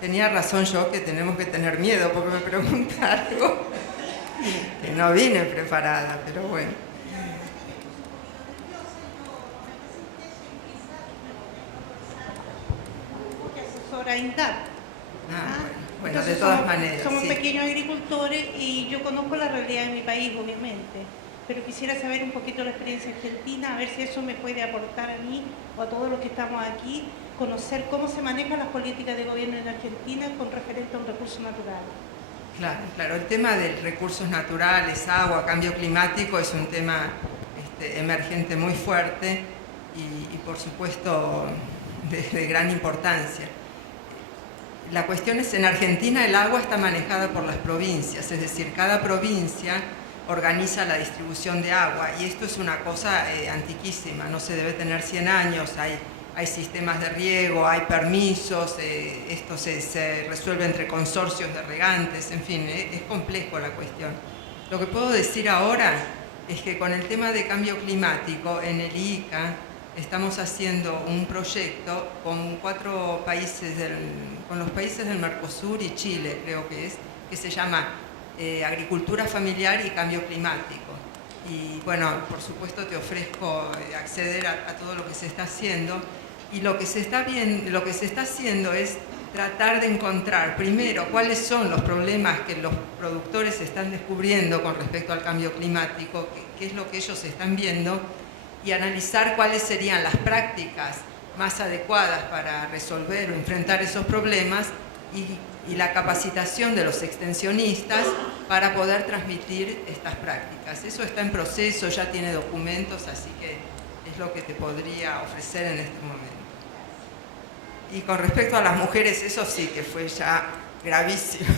tenía razón yo que tenemos que tener miedo porque me pregunta algo que no vine preparada, pero bueno. Que asesora INDAP. Bueno, Entonces de todas maneras. Somos sí. pequeños agricultores y yo conozco la realidad de mi país, obviamente. Pero quisiera saber un poquito la experiencia argentina, a ver si eso me puede aportar a mí o a todos los que estamos aquí, conocer cómo se manejan las políticas de gobierno en Argentina con referente a un recurso natural. Claro, el tema de recursos naturales, agua, cambio climático es un tema emergente muy fuerte y por supuesto de gran importancia. La cuestión es, en Argentina el agua está manejada por las provincias, es decir, cada provincia organiza la distribución de agua y esto es una cosa antiquísima, no se debe tener 100 años, hay sistemas de riego, hay permisos, esto se resuelve entre consorcios de regantes, en fin, es complejo la cuestión. Lo que puedo decir ahora es que con el tema de cambio climático en el IICA estamos haciendo un proyecto con 4 países, con los países del Mercosur y Chile, creo que se llama Agricultura Familiar y Cambio Climático. Y bueno, por supuesto te ofrezco acceder a todo lo que se está haciendo. Y lo que se está haciendo es tratar de encontrar primero cuáles son los problemas que los productores están descubriendo con respecto al cambio climático, qué es lo que ellos están viendo, y analizar cuáles serían las prácticas más adecuadas para resolver o enfrentar esos problemas y la capacitación de los extensionistas para poder transmitir estas prácticas. Eso está en proceso, ya tiene documentos, así que es lo que te podría ofrecer en este momento. Y con respecto a las mujeres, eso sí que fue ya gravísimo.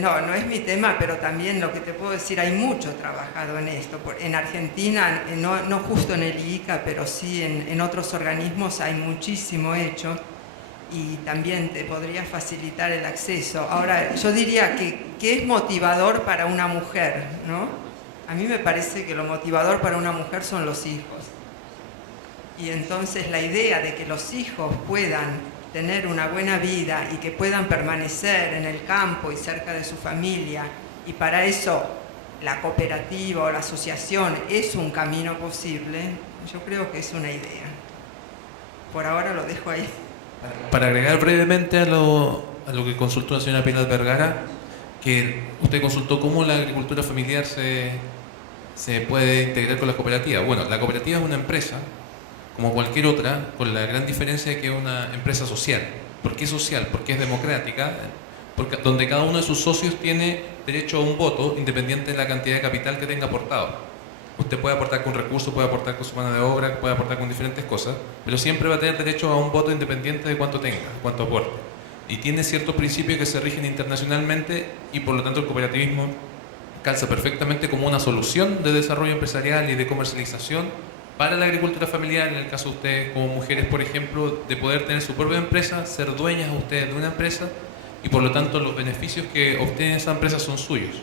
No es mi tema, pero también lo que te puedo decir, hay mucho trabajado en esto. En Argentina, no justo en el IICA, pero sí en otros organismos hay muchísimo hecho y también te podría facilitar el acceso. Ahora, yo diría que es motivador para una mujer, ¿no? A mí me parece que lo motivador para una mujer son los hijos. Y entonces la idea de que los hijos puedan tener una buena vida y que puedan permanecer en el campo y cerca de su familia, y para eso la cooperativa o la asociación es un camino posible, yo creo que es una idea. Por ahora lo dejo ahí. Para agregar brevemente a lo que consultó la señora Pilar Vergara, que usted consultó cómo la agricultura familiar se puede integrar con la cooperativa. Bueno, la cooperativa es una empresa como cualquier otra, con la gran diferencia de que es una empresa social. ¿Por qué social? Porque es democrática, porque donde cada uno de sus socios tiene derecho a un voto independiente de la cantidad de capital que tenga aportado. Usted puede aportar con recursos, puede aportar con su mano de obra, puede aportar con diferentes cosas, pero siempre va a tener derecho a un voto independiente de cuánto tenga, cuánto aporte. Y tiene ciertos principios que se rigen internacionalmente y por lo tanto el cooperativismo calza perfectamente como una solución de desarrollo empresarial y de comercialización para la agricultura familiar, en el caso de ustedes como mujeres, por ejemplo, de poder tener su propia empresa, ser dueñas ustedes de una empresa y por lo tanto los beneficios que obtienen esa empresa son suyos,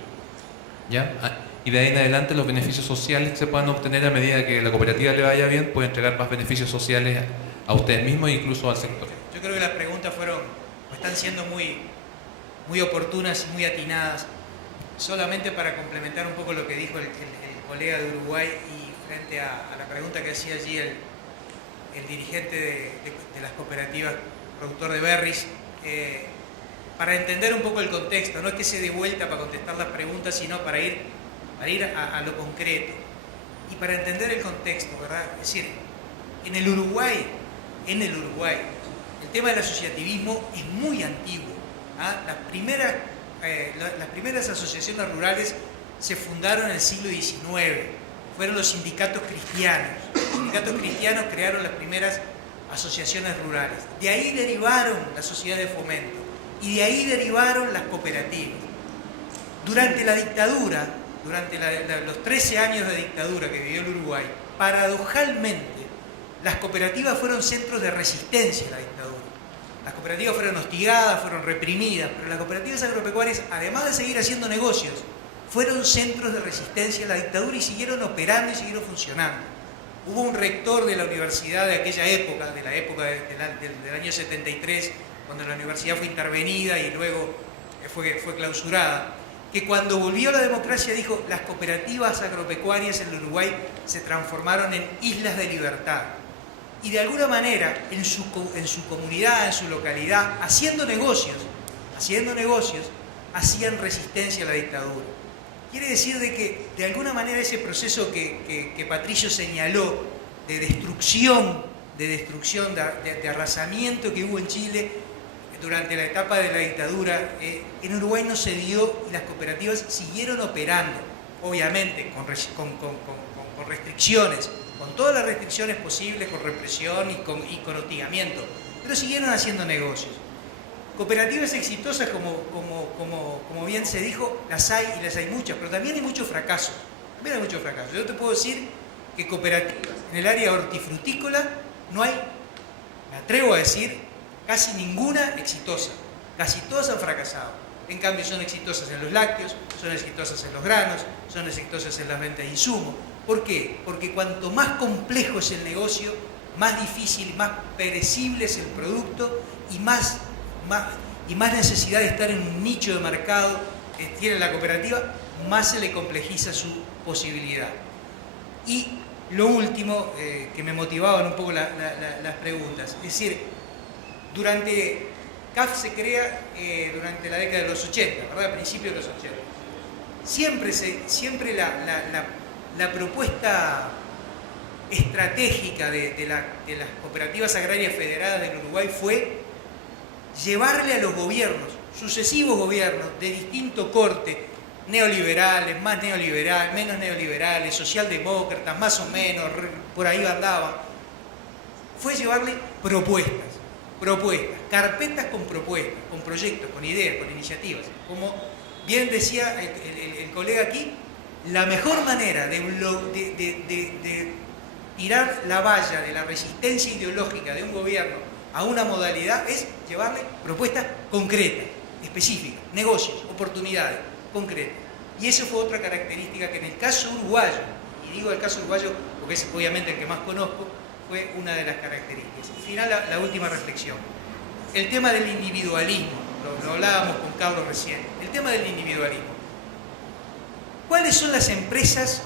¿ya? Y de ahí en adelante los beneficios sociales que se puedan obtener a medida que la cooperativa le vaya bien, puede entregar más beneficios sociales a ustedes mismos e incluso al sector. Yo creo que las preguntas están siendo muy oportunas y muy atinadas. Solamente para complementar un poco lo que dijo el colega de Uruguay y frente a la pregunta que hacía allí el dirigente de las cooperativas, productor de berries, para entender un poco el contexto, no es que se dé vuelta para contestar las preguntas, sino para ir a lo concreto y para entender el contexto, ¿verdad? Es decir, en el Uruguay, el tema del asociativismo es muy antiguo, ¿ah? Las primeras asociaciones rurales se fundaron en el siglo XIX. Fueron los sindicatos cristianos. Los sindicatos cristianos crearon las primeras asociaciones rurales. De ahí derivaron las sociedades de fomento y de ahí derivaron las cooperativas. Durante la dictadura, durante los 13 años de dictadura que vivió el Uruguay, paradojalmente, las cooperativas fueron centros de resistencia a la dictadura. Las cooperativas fueron hostigadas, fueron reprimidas, pero las cooperativas agropecuarias, además de seguir haciendo negocios, fueron centros de resistencia a la dictadura y siguieron operando y siguieron funcionando. Hubo un rector de la universidad de aquella época, de la época del año 73, cuando la universidad fue intervenida y luego fue clausurada, que cuando volvió la democracia dijo: las cooperativas agropecuarias en el Uruguay se transformaron en islas de libertad. Y de alguna manera, en su comunidad, en su localidad, haciendo negocios, hacían resistencia a la dictadura. Quiere decir de que, de alguna manera, ese proceso que Patricio señaló de destrucción, de arrasamiento que hubo en Chile durante la etapa de la dictadura, en Uruguay no se dio y las cooperativas siguieron operando, obviamente con restricciones, con todas las restricciones posibles, con represión y con hostigamiento, pero siguieron haciendo negocios. Cooperativas exitosas, como bien se dijo, las hay y las hay muchas, pero también hay muchos fracasos. Yo te puedo decir que cooperativas en el área hortifrutícola no hay, me atrevo a decir, casi ninguna exitosa. Casi todas han fracasado. En cambio, son exitosas en los lácteos, son exitosas en los granos, son exitosas en las ventas de insumos. ¿Por qué? Porque cuanto más complejo es el negocio, más difícil, más perecible es el producto y más necesidad de estar en un nicho de mercado tiene la cooperativa, más se le complejiza su posibilidad. Y lo último, que me motivaban un poco las preguntas, es decir, CAF se crea durante la década de los 80, ¿verdad? A principios de los 80. Siempre la propuesta estratégica de las cooperativas agrarias federadas del Uruguay fue llevarle a los gobiernos, sucesivos gobiernos de distinto corte, neoliberales, más neoliberales, menos neoliberales, socialdemócratas, más o menos, por ahí andaban, fue llevarle propuestas, carpetas con propuestas, con proyectos, con ideas, con iniciativas. Como bien decía el colega aquí, la mejor manera de tirar la valla de la resistencia ideológica de un gobierno a una modalidad es llevarle propuestas concretas, específicas, negocios, oportunidades concretas. Y eso fue otra característica que en el caso uruguayo, y digo el caso uruguayo porque es obviamente el que más conozco, fue una de las características. Y final, la última reflexión. El tema del individualismo, lo hablábamos con Carlos recién, el tema del individualismo. ¿Cuáles son las empresas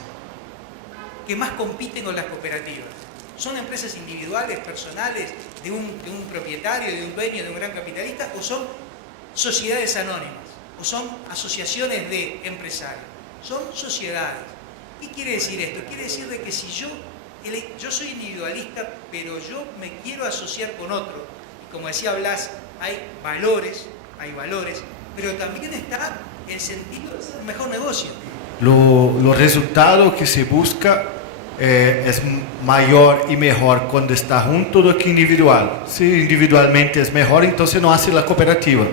que más compiten con las cooperativas? ¿Son empresas individuales, personales, de un propietario, de un dueño, de un gran capitalista, o son sociedades anónimas, o son asociaciones de empresarios? Son sociedades. ¿Qué quiere decir esto? Quiere decir de que si yo soy individualista, pero yo me quiero asociar con otro, y como decía Blas, hay valores, pero también está el sentido de hacer un mejor negocio. Los resultados que se busca es mayor y mejor cuando está junto do que individual. Si individualmente es mejor, entonces no hace la cooperativa.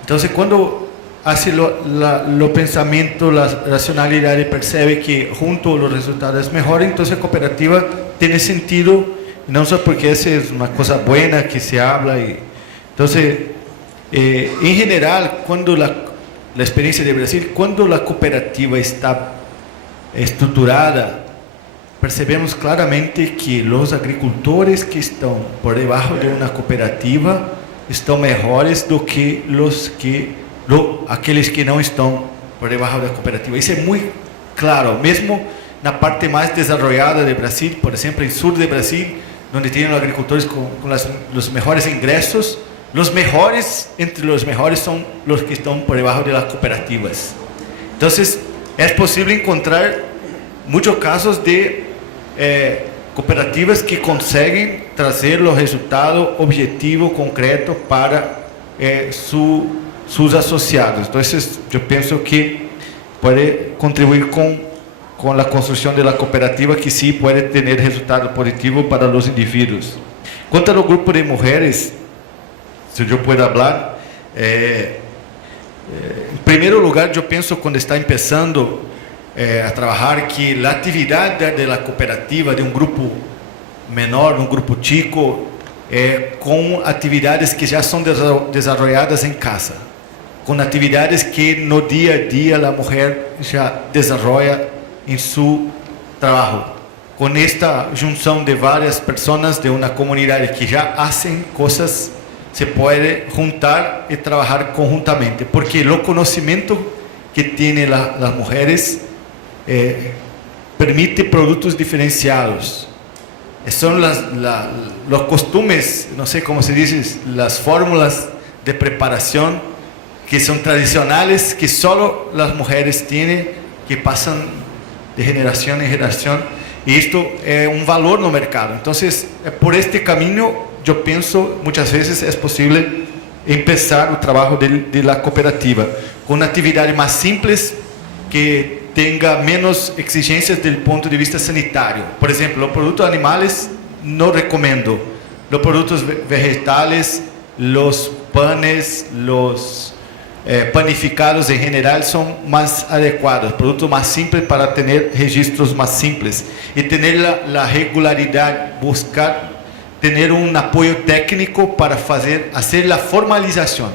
Entonces cuando hace lo pensamiento, la racionalidad y percibe que junto los resultados es mejor, entonces la cooperativa tiene sentido, no solo porque esa es una cosa buena que se habla. Entonces, en general, cuando la experiencia de Brasil, cuando la cooperativa está estructurada, percebemos claramente que los agricultores que están por debajo de una cooperativa están mejores do que aqueles que não estão por debaixo da cooperativa. Isso é muito claro, mesmo na parte mais desarrollada de Brasil, por exemplo, em sul de Brasil, onde tem agricultores com os melhores ingressos, os melhores entre os melhores são os que estão por debaixo das cooperativas. Então, é possível encontrar muitos casos de cooperativas que conseguem trazer o resultado objetivo, concreto para sus asociados. Entonces, yo pienso que puede contribuir con la construcción de la cooperativa, que sí puede tener resultado positivo para los individuos. Cuanto a los grupos de mujeres, si yo puedo hablar, en primer lugar, yo pienso cuando está empezando a trabajar que la actividad de la cooperativa, de un grupo menor, un grupo chico, com atividades que já são desenvolvidas em casa, com atividades que no dia a dia a mulher já desenvolve em seu trabalho, com esta junção de várias pessoas de uma comunidade que já fazem coisas, se pode juntar e trabalhar conjuntamente, porque o conhecimento que têm as mulheres permite produtos diferenciados. Son los costumes, no sé cómo se dice, las fórmulas de preparación que son tradicionales, que solo las mujeres tienen, que pasan de generación en generación, y esto es un valor no mercado. Entonces, por este camino, yo pienso, muchas veces es posible empezar el trabajo de la cooperativa, con actividades más simples que tenga menos exigencias del punto de vista sanitario. Por ejemplo, los productos animales no recomiendo. Los productos vegetales, los panes, los panificados en general son más adecuados, productos más simples para tener registros más simples y tener la regularidad, buscar tener un apoyo técnico para hacer la formalización.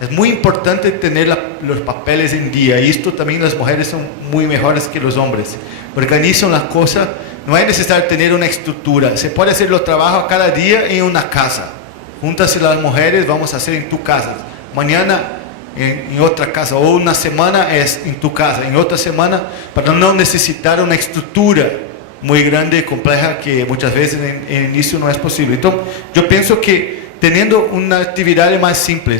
Es muy importante tener los papeles en día, y esto también las mujeres son muy mejores que los hombres. Organizan las cosas, no es necesario tener una estructura, se puede hacer los trabajos cada día en una casa. Juntas las mujeres, vamos a hacer en tu casa, mañana en otra casa, o una semana es en tu casa, en otra semana, para no necesitar una estructura muy grande y compleja que muchas veces en el inicio no es posible. Entonces, yo pienso que teniendo una actividad más simple,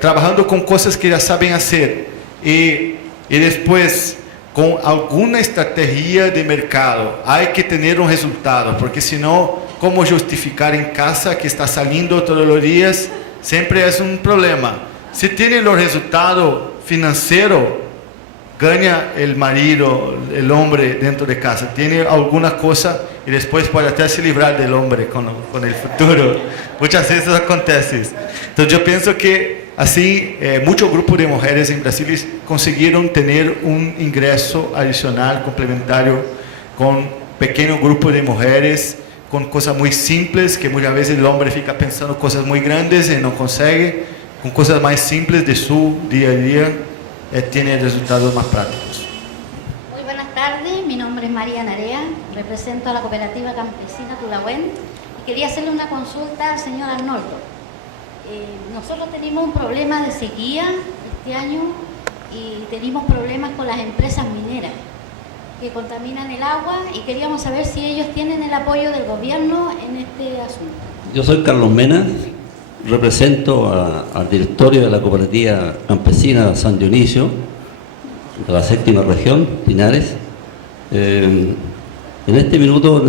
trabajando con cosas que ya saben hacer y después con alguna estrategia de mercado, hay que tener un resultado, porque si no, ¿cómo justificar en casa que está saliendo todos los días siempre es un problema. Si tiene los resultados financieros, gana el marido, el hombre dentro de casa, tiene alguna cosa y después puede hasta se librar del hombre con el futuro. Muchas veces acontece. Entonces yo pienso que así muchos grupos de mujeres en Brasil consiguieron tener un ingreso adicional, complementario, con pequeños grupos de mujeres, con cosas muy simples, que muchas veces el hombre fica pensando cosas muy grandes y no consigue, con cosas más simples de su día a día, tiene resultados más prácticos. Muy buenas tardes, mi nombre es María Narea, represento a la cooperativa campesina Tulahuén y quería hacerle una consulta al señor Arnoldo. Nosotros tenemos un problema de sequía este año y tenemos problemas con las empresas mineras que contaminan el agua y queríamos saber si ellos tienen el apoyo del gobierno en este asunto. Yo soy Carlos Mena, represento al directorio de la cooperativa campesina San Dionisio, de la 7ª región, Linares. En este minuto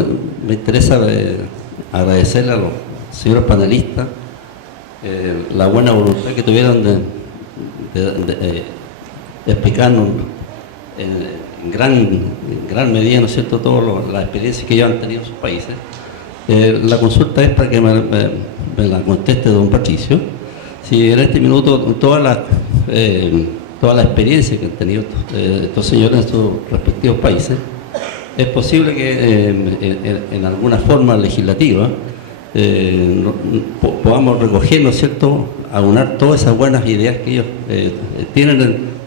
me interesa agradecerle a los señores panelistas la buena voluntad que tuvieron de explicarnos en gran medida, ¿no es cierto?, todas las experiencias que ellos han tenido en sus países. La consulta es para que me la conteste don Patricio. Si en este minuto toda la experiencia que han tenido estos señores en sus respectivos países, es posible que en alguna forma legislativa podamos recoger, ¿no es cierto?, aunar todas esas buenas ideas que ellos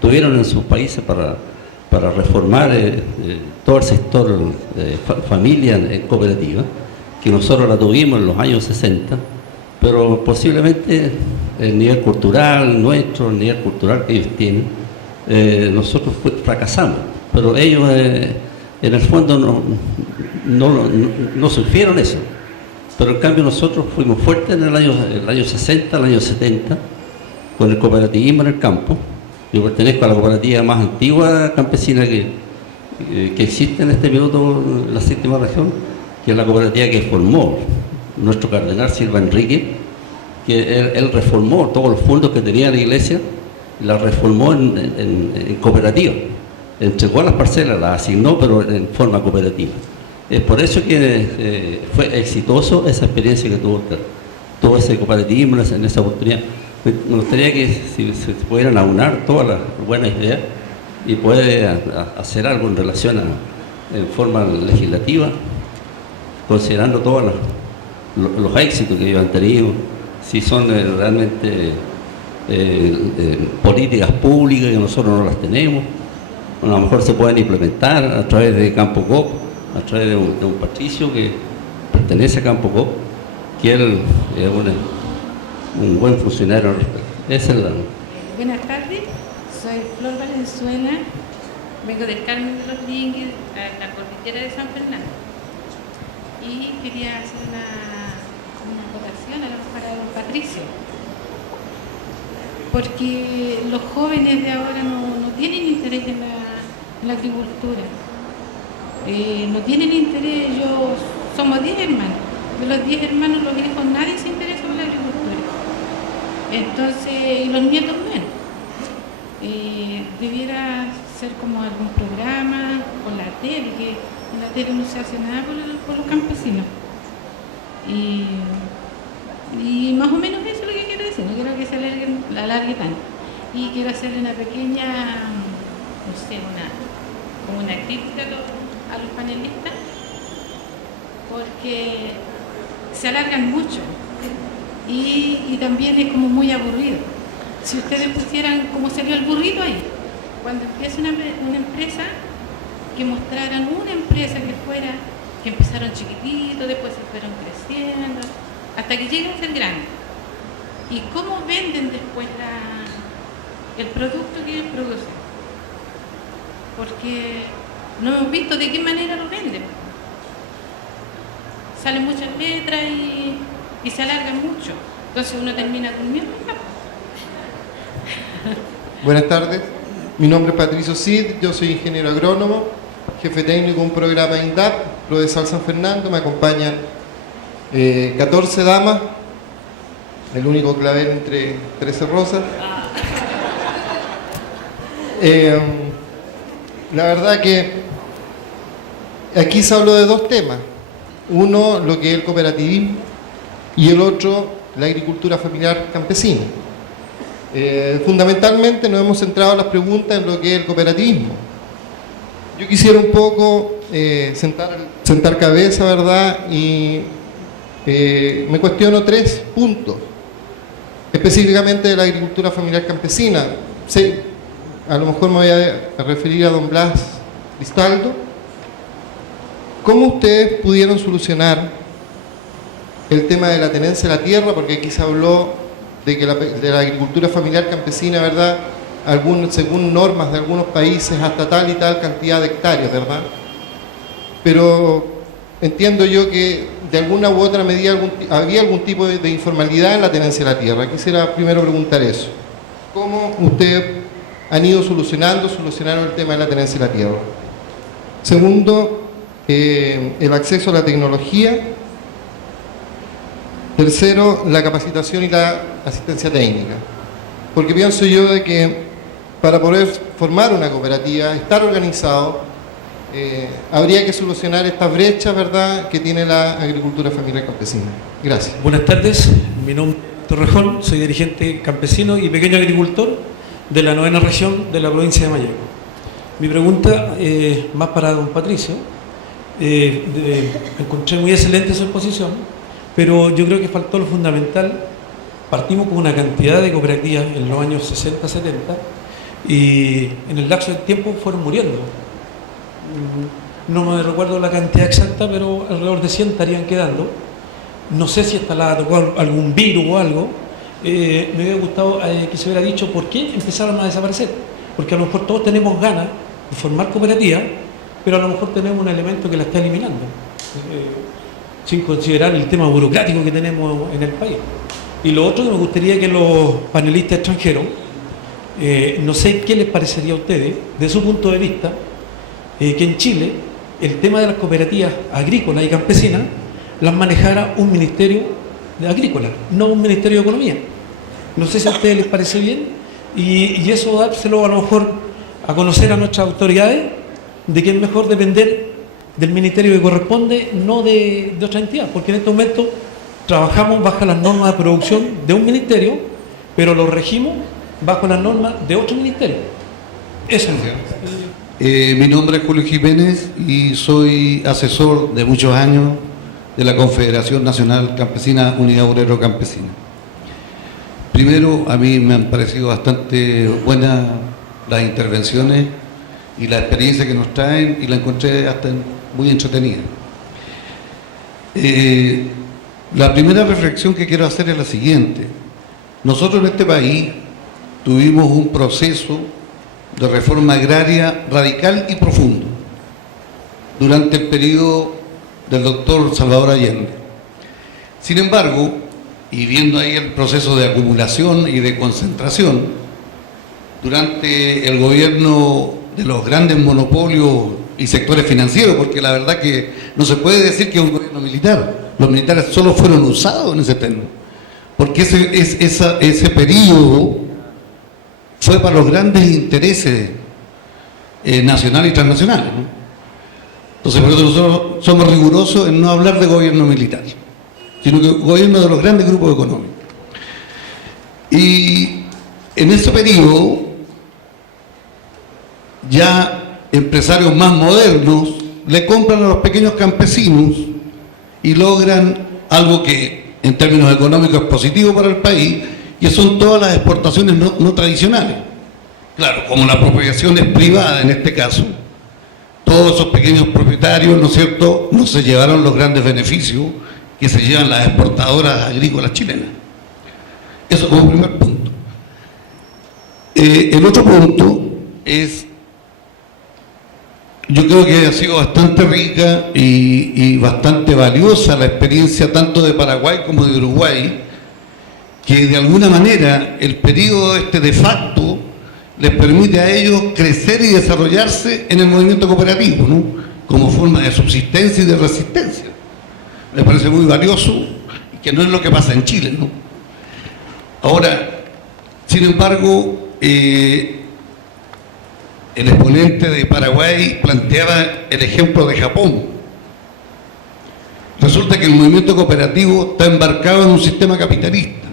tuvieron en sus países para reformar todo el sector familia cooperativa, que nosotros la tuvimos en los años 60, pero posiblemente el nivel cultural nuestro, el nivel cultural que ellos tienen, nosotros fracasamos, pero ellos en el fondo no sufrieron eso. Pero en cambio nosotros fuimos fuertes en el año 60, el año 70, con el cooperativismo en el campo. Yo pertenezco a la cooperativa más antigua campesina que existe en este minuto en la 7ª región, que es la cooperativa que formó nuestro cardenal Silva Enrique, que él reformó todos los fondos que tenía la iglesia, la reformó en cooperativa. Entregó las parcelas, las asignó, pero en forma cooperativa. Es por eso que fue exitoso esa experiencia que tuvo todo ese cooperativismo en esa oportunidad. Me gustaría que se pudieran aunar todas las buenas ideas y poder hacer algo en relación en forma legislativa, considerando todos los éxitos que ellos han tenido, si son realmente políticas públicas que nosotros no las tenemos. A lo mejor se pueden implementar a través de Campo Coop, a través de un Patricio que pertenece a Campo Coop, que él es un buen funcionario al respecto. Esa es la... Buenas tardes, soy Flor Valenzuela, vengo del Carmen de los Lingues, a la cordillera de San Fernando, y quería hacer una acotación para don Patricio, porque los jóvenes de ahora no tienen interés en la agricultura. No tienen interés. Somos 10 hermanos. De los 10 hermanos, los hijos, nadie se interesa por la agricultura. Entonces, y los nietos menos. Debiera ser como algún programa con la tele, que en la tele no se hace nada por los campesinos. Y más o menos eso es lo que quiero decir. No quiero que se alargue tanto. Y quiero hacerle una pequeña, no sé, como una crítica a los panelistas, porque se alargan mucho y también es como muy aburrido. Si ustedes pusieran como salió el burrito ahí, cuando empieza una empresa, que mostraran una empresa que empezaron chiquititos, después se fueron creciendo, hasta que llegan a ser grandes. Y cómo venden después el producto que ellos producen. Porque no hemos visto de qué manera lo venden. Salen muchas letras y se alargan mucho. Entonces uno termina durmiendo. Buenas tardes, mi nombre es Patricio Cid, yo soy ingeniero agrónomo, jefe técnico de un programa INDAP, PRODESAL San Fernando. Me acompañan 14 damas el único clavel entre 13 rosas. La verdad que aquí se habló de dos temas. Uno, lo que es el cooperativismo, y el otro, la agricultura familiar campesina. Fundamentalmente nos hemos centrado en las preguntas en lo que es el cooperativismo. Yo quisiera un poco sentar cabeza, ¿verdad? Y me cuestiono 3 puntos, específicamente de la agricultura familiar campesina. Sí, a lo mejor me voy a referir a don Blas Cristaldo. ¿Cómo ustedes pudieron solucionar el tema de la tenencia de la tierra? Porque aquí se habló de que de la agricultura familiar campesina, ¿verdad? Según normas de algunos países, hasta tal y tal cantidad de hectáreas, ¿verdad? Pero entiendo yo que de alguna u otra medida había algún tipo de informalidad en la tenencia de la tierra. Quisiera primero preguntar eso. ¿Cómo ustedes han ido solucionaron el tema de la tenencia de la tierra? Segundo, el acceso a la tecnología. Tercero, la capacitación y la asistencia técnica. Porque pienso yo de que para poder formar una cooperativa, estar organizado, habría que solucionar estas brechas, ¿verdad?, que tiene la agricultura familiar campesina. Gracias. Buenas tardes, mi nombre es Torrejón, soy dirigente campesino y pequeño agricultor de la 9ª región de la provincia de Mayeco. Mi pregunta más para don Patricio. Encontré muy excelente su exposición, pero yo creo que faltó lo fundamental. Partimos con una cantidad de cooperativas en los años 60, 70 y en el lapso de tiempo fueron muriendo. No me recuerdo la cantidad exacta, pero alrededor de 100 estarían quedando. No sé si hasta la tocó algún virus o algo. Me hubiera gustado que se hubiera dicho por qué empezaron a desaparecer. Porque a lo mejor todos tenemos ganas de formar cooperativas, pero a lo mejor tenemos un elemento que la está eliminando, sin considerar el tema burocrático que tenemos en el país. Y lo otro que me gustaría que los panelistas extranjeros, no sé qué les parecería a ustedes, de su punto de vista, que en Chile el tema de las cooperativas agrícolas y campesinas las manejara un ministerio de agrícola, no un ministerio de economía. No sé si a ustedes les parece bien, y eso dárselo a lo mejor a conocer a nuestras autoridades, de que es mejor depender del ministerio que corresponde, no de otra entidad, porque en este momento trabajamos bajo las normas de producción de un ministerio, pero lo regimos bajo las normas de otro ministerio. Eso es. Mi nombre es Julio Jiménez y soy asesor de muchos años de la Confederación Nacional Campesina Unidad Obrero Campesina. Primero, a mí me han parecido bastante buenas las intervenciones y la experiencia que nos traen, y la encontré hasta muy entretenida. La primera reflexión que quiero hacer es la siguiente. Nosotros en este país tuvimos un proceso de reforma agraria radical y profundo durante el periodo del doctor Salvador Allende. Sin embargo, y viendo ahí el proceso de acumulación y de concentración, durante el gobierno de los grandes monopolios y sectores financieros, porque la verdad que no se puede decir que es un gobierno militar, los militares solo fueron usados en ese tema, porque ese periodo fue para los grandes intereses nacionales y transnacionales, ¿no? Entonces, por eso nosotros somos rigurosos en no hablar de gobierno militar, sino que gobierno de los grandes grupos económicos. Y en ese periodo, ya empresarios más modernos le compran a los pequeños campesinos y logran algo que en términos económicos es positivo para el país, que son todas las exportaciones no tradicionales. Claro, como la apropiación es privada en este caso, todos esos pequeños propietarios, ¿no es cierto?, no se llevaron los grandes beneficios que se llevan las exportadoras agrícolas chilenas. Eso como primer punto. El otro punto es, yo creo que ha sido bastante rica y bastante valiosa la experiencia tanto de Paraguay como de Uruguay, que de alguna manera el periodo de facto les permite a ellos crecer y desarrollarse en el movimiento cooperativo, ¿no?, como forma de subsistencia y de resistencia. Me parece muy valioso, y que no es lo que pasa en Chile, ¿no? Ahora, sin embargo, el exponente de Paraguay planteaba el ejemplo de Japón. Resulta que el movimiento cooperativo está embarcado en un sistema capitalista.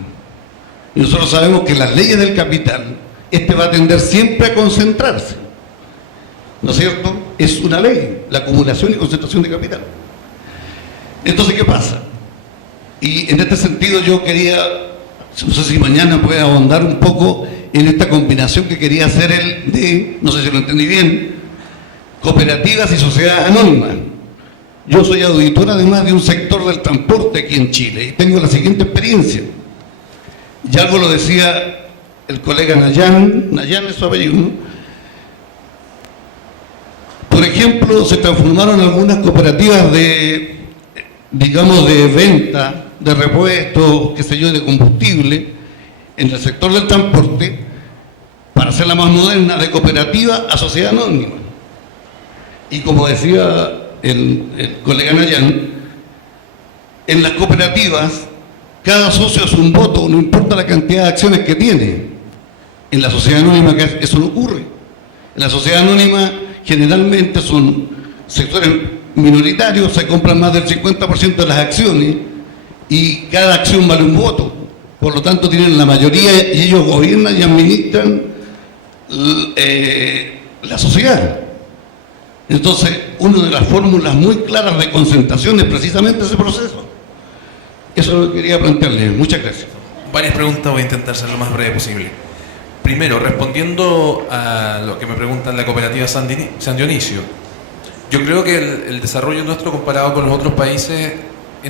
Y nosotros sabemos que las leyes del capital, va a tender siempre a concentrarse. ¿No es cierto? Es una ley, la acumulación y concentración de capital. Entonces, ¿qué pasa? Y en este sentido yo quería, no sé si mañana puede ahondar un poco en esta combinación que quería hacer él de, no sé si lo entendí bien, cooperativas y sociedades anónimas. Yo soy auditor además de un sector del transporte aquí en Chile y tengo la siguiente experiencia. Ya algo lo decía el colega Nayan es su apellido, ¿no? Por ejemplo, se transformaron algunas cooperativas de, digamos, de venta, de repuestos, qué sé yo, de combustible, en el sector del transporte, para hacerla más moderna, de cooperativa a sociedad anónima. Y como decía el colega Nayan, en las cooperativas, cada socio es un voto, no importa la cantidad de acciones que tiene. En la sociedad anónima eso no ocurre. En la sociedad anónima generalmente son sectores minoritarios, se compran más del 50% de las acciones y cada acción vale un voto. Por lo tanto tienen la mayoría y ellos gobiernan y administran la sociedad. Entonces, una de las fórmulas muy claras de concentración es precisamente ese proceso. Eso es lo que quería plantearle. Muchas gracias. Varias preguntas, voy a intentar ser lo más breve posible. Primero, respondiendo a lo que me preguntan la cooperativa San Dionisio, yo creo que el desarrollo nuestro comparado con los otros países